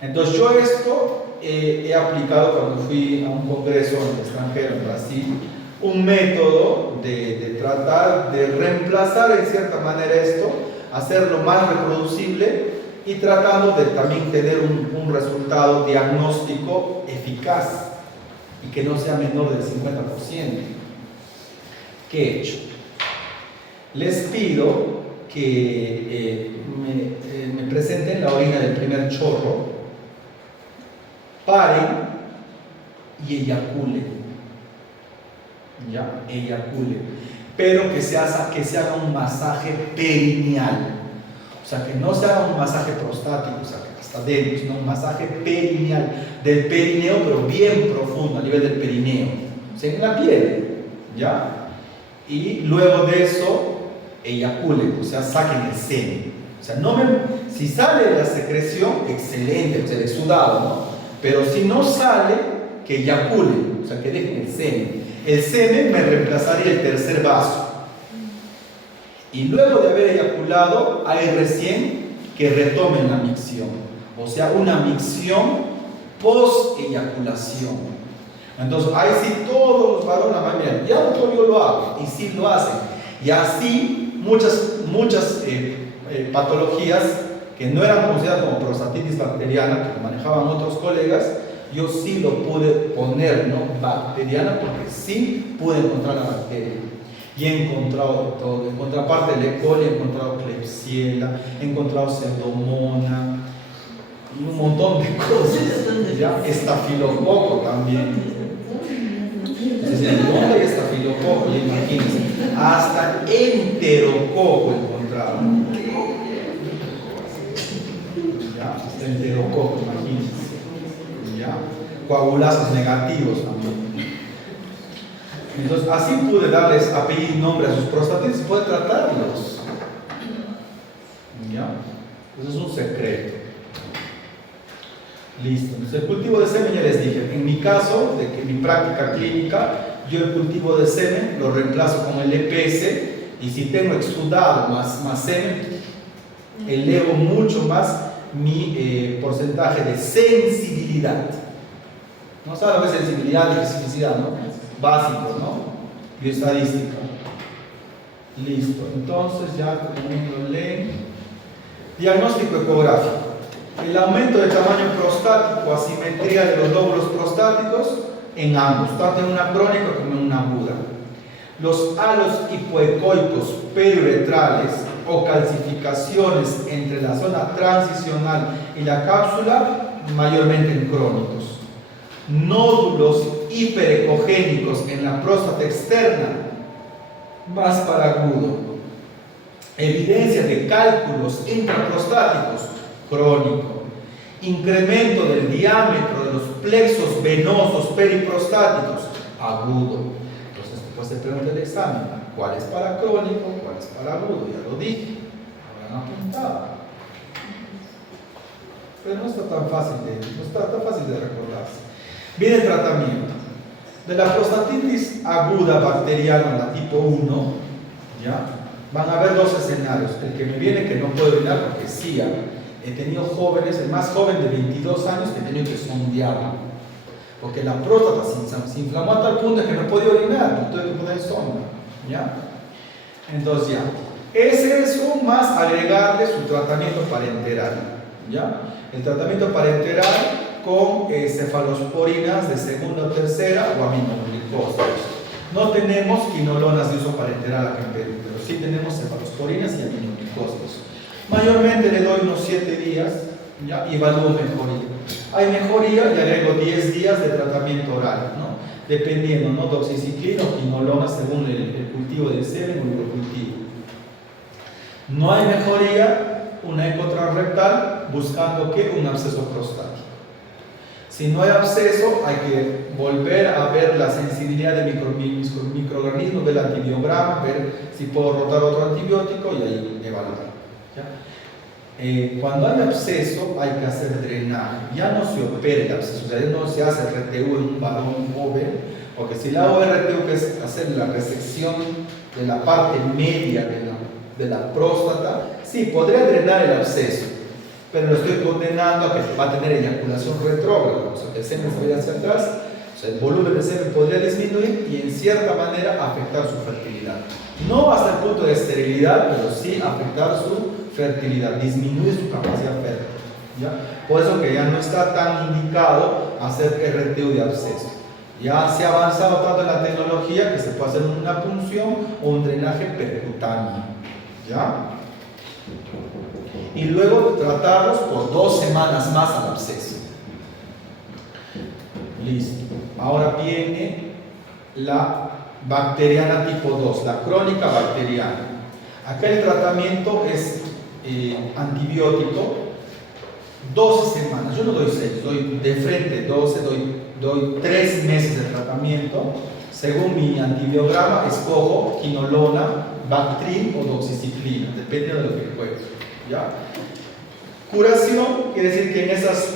Entonces yo esto he aplicado cuando fui a un congreso en el extranjero, en Brasil, un método de tratar de reemplazar en cierta manera esto, hacerlo más reproducible y tratando de también tener un resultado diagnóstico eficaz y que no sea menor del 50%. ¿Qué he hecho? Les pido que me presenten la orina del primer chorro, paren y eyaculen. ¿Ya? Eyaculen. Pero que se haga un masaje perineal. O sea, que no se haga un masaje prostático, o sea, que hasta dentro, sino un masaje perineal, del perineo, pero bien profundo, a nivel del perineo. O sea, en la piel. ¿Ya? Y luego de eso, eyaculen, o sea, saquen el semen. O sea, si sale la secreción, excelente, o sea, el exudado, ¿no? Pero si no sale, que eyaculen, o sea, que dejen el semen. El semen me reemplazaría el tercer vaso. Y luego de haber eyaculado, hay recién que retomen la micción. O sea, una micción post-eyaculación. Entonces, ahí sí todos los varones, mira, ya doctor, yo lo hago, y sí lo hacen. Y así, muchas patologías que no eran consideradas como prostatitis bacteriana, que manejaban otros colegas, yo sí lo pude poner, ¿no? Bacteriana, porque sí pude encontrar la bacteria. Y he encontrado de todo. He encontrado, aparte del E. coli, he encontrado Klebsiella, he encontrado Pseudomonas, y un montón de cosas. ¿Ya? Estafilococo también. ¿Dónde hay estafilococo? Y imagínense, hasta enterococo he encontrado. ¿Ya? Hasta enterococo, imagínense. ¿Ya? Coagulazos negativos también. Entonces, así pude darles apellido y nombre a sus prostatitis y pude tratarlos. ¿Ya? Eso es un secreto. Listo. Entonces, el cultivo de semen ya les dije. En mi caso, de que mi práctica clínica, yo el cultivo de semen lo reemplazo con el EPS y si tengo exudado más semen, elevo mucho más mi porcentaje de sensibilidad. No saben lo que es sensibilidad y especificidad, ¿no? Básico, ¿no? Bioestadística. Listo. Entonces ya también lo leen. Diagnóstico ecográfico. El aumento de tamaño prostático, asimetría de los lóbulos prostáticos en ambos, tanto en una crónica como en una aguda. Los halos hipoecoicos periuretrales o calcificaciones entre la zona transicional y la cápsula, mayormente en crónicos. Nódulos hiperecogénicos en la próstata externa, más para agudo. Evidencia de cálculos intraprostáticos, crónico. Incremento del diámetro de los plexos venosos periprostáticos, agudo. Entonces después se pregunta el examen, ¿cuál es para crónico? ¿Cuál es para agudo? Ya lo dije, habrán apuntado. Pero no está tan fácil de recordarse. Viene el tratamiento. De la prostatitis aguda bacteriana, la tipo 1, ¿ya? Van a haber 2 escenarios. El que me viene que no puedo orinar porque sí, he tenido jóvenes, el más joven de 22 años que he tenido que sondearlo. Porque la próstata se inflamó a tal punto que no podía orinar, no tuve que poner sonda, ¿ya? Entonces ya, Ese es un más agregarle su tratamiento parenteral, ¿ya? El tratamiento parenteral con cefalosporinas de segunda o tercera o aminoglucósidos. No tenemos quinolonas de uso parenteral acá en Perú, pero sí tenemos cefalosporinas y aminoglucósidos. Mayormente le doy unos 7 días, ¿ya? Y evalúo mejoría. Hay mejoría y agrego 10 días de tratamiento oral, ¿no? Dependiendo, ¿no? Doxiciclina o quinolona según el cultivo del semen o el cultivo. No hay mejoría, una eco transrectal buscando ¿qué? Un absceso prostático. Si no hay absceso, hay que volver a ver la sensibilidad de microorganismos, ver el antibiograma, ver si puedo rotar otro antibiótico y ahí evaluar, ¿ya? Cuando hay absceso, hay que hacer drenaje. Ya no se opera el absceso, o sea, ya no se hace RTU en un varón joven, porque si le hago RTU, que es hacer la resección de la parte media de la próstata, sí, podría drenar el absceso, pero lo estoy condenando a que va a tener eyaculación retrógrada, o sea, que el semen se vaya hacia atrás, o sea, el volumen del semen podría disminuir y en cierta manera afectar su fertilidad. No hasta el punto de esterilidad, pero sí afectar su fertilidad, disminuir su capacidad fértil, ¿ya? Por eso que ya no está tan indicado hacer RTU de absceso. Ya se ha avanzado tanto en la tecnología que se puede hacer una punción o un drenaje percutáneo, ¿ya? Y luego tratarlos por 2 semanas más al absceso. Listo. Ahora viene la bacteriana tipo 2, la crónica bacteriana. Acá el tratamiento es antibiótico 12 semanas. Yo no doy 6, doy de frente 12, doy 3 meses de tratamiento. Según mi antibiograma, escojo quinolona, Bactrim o doxiciclina, depende de lo que juegue, ¿ya? Curación quiere decir que en esas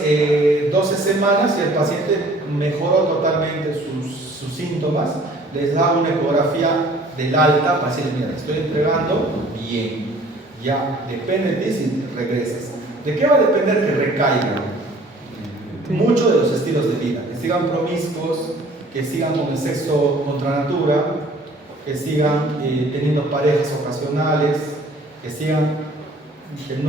12 semanas, si el paciente mejoró totalmente sus síntomas, les hago una ecografía del alta para decirles, mira, te estoy entregando bien, ya, depende de ti si regresas. ¿De qué va a depender que recaigan? Mucho de los estilos de vida, que sigan promiscuos, que sigan con el sexo contra natura, que sigan teniendo parejas ocasionales, que sigan que no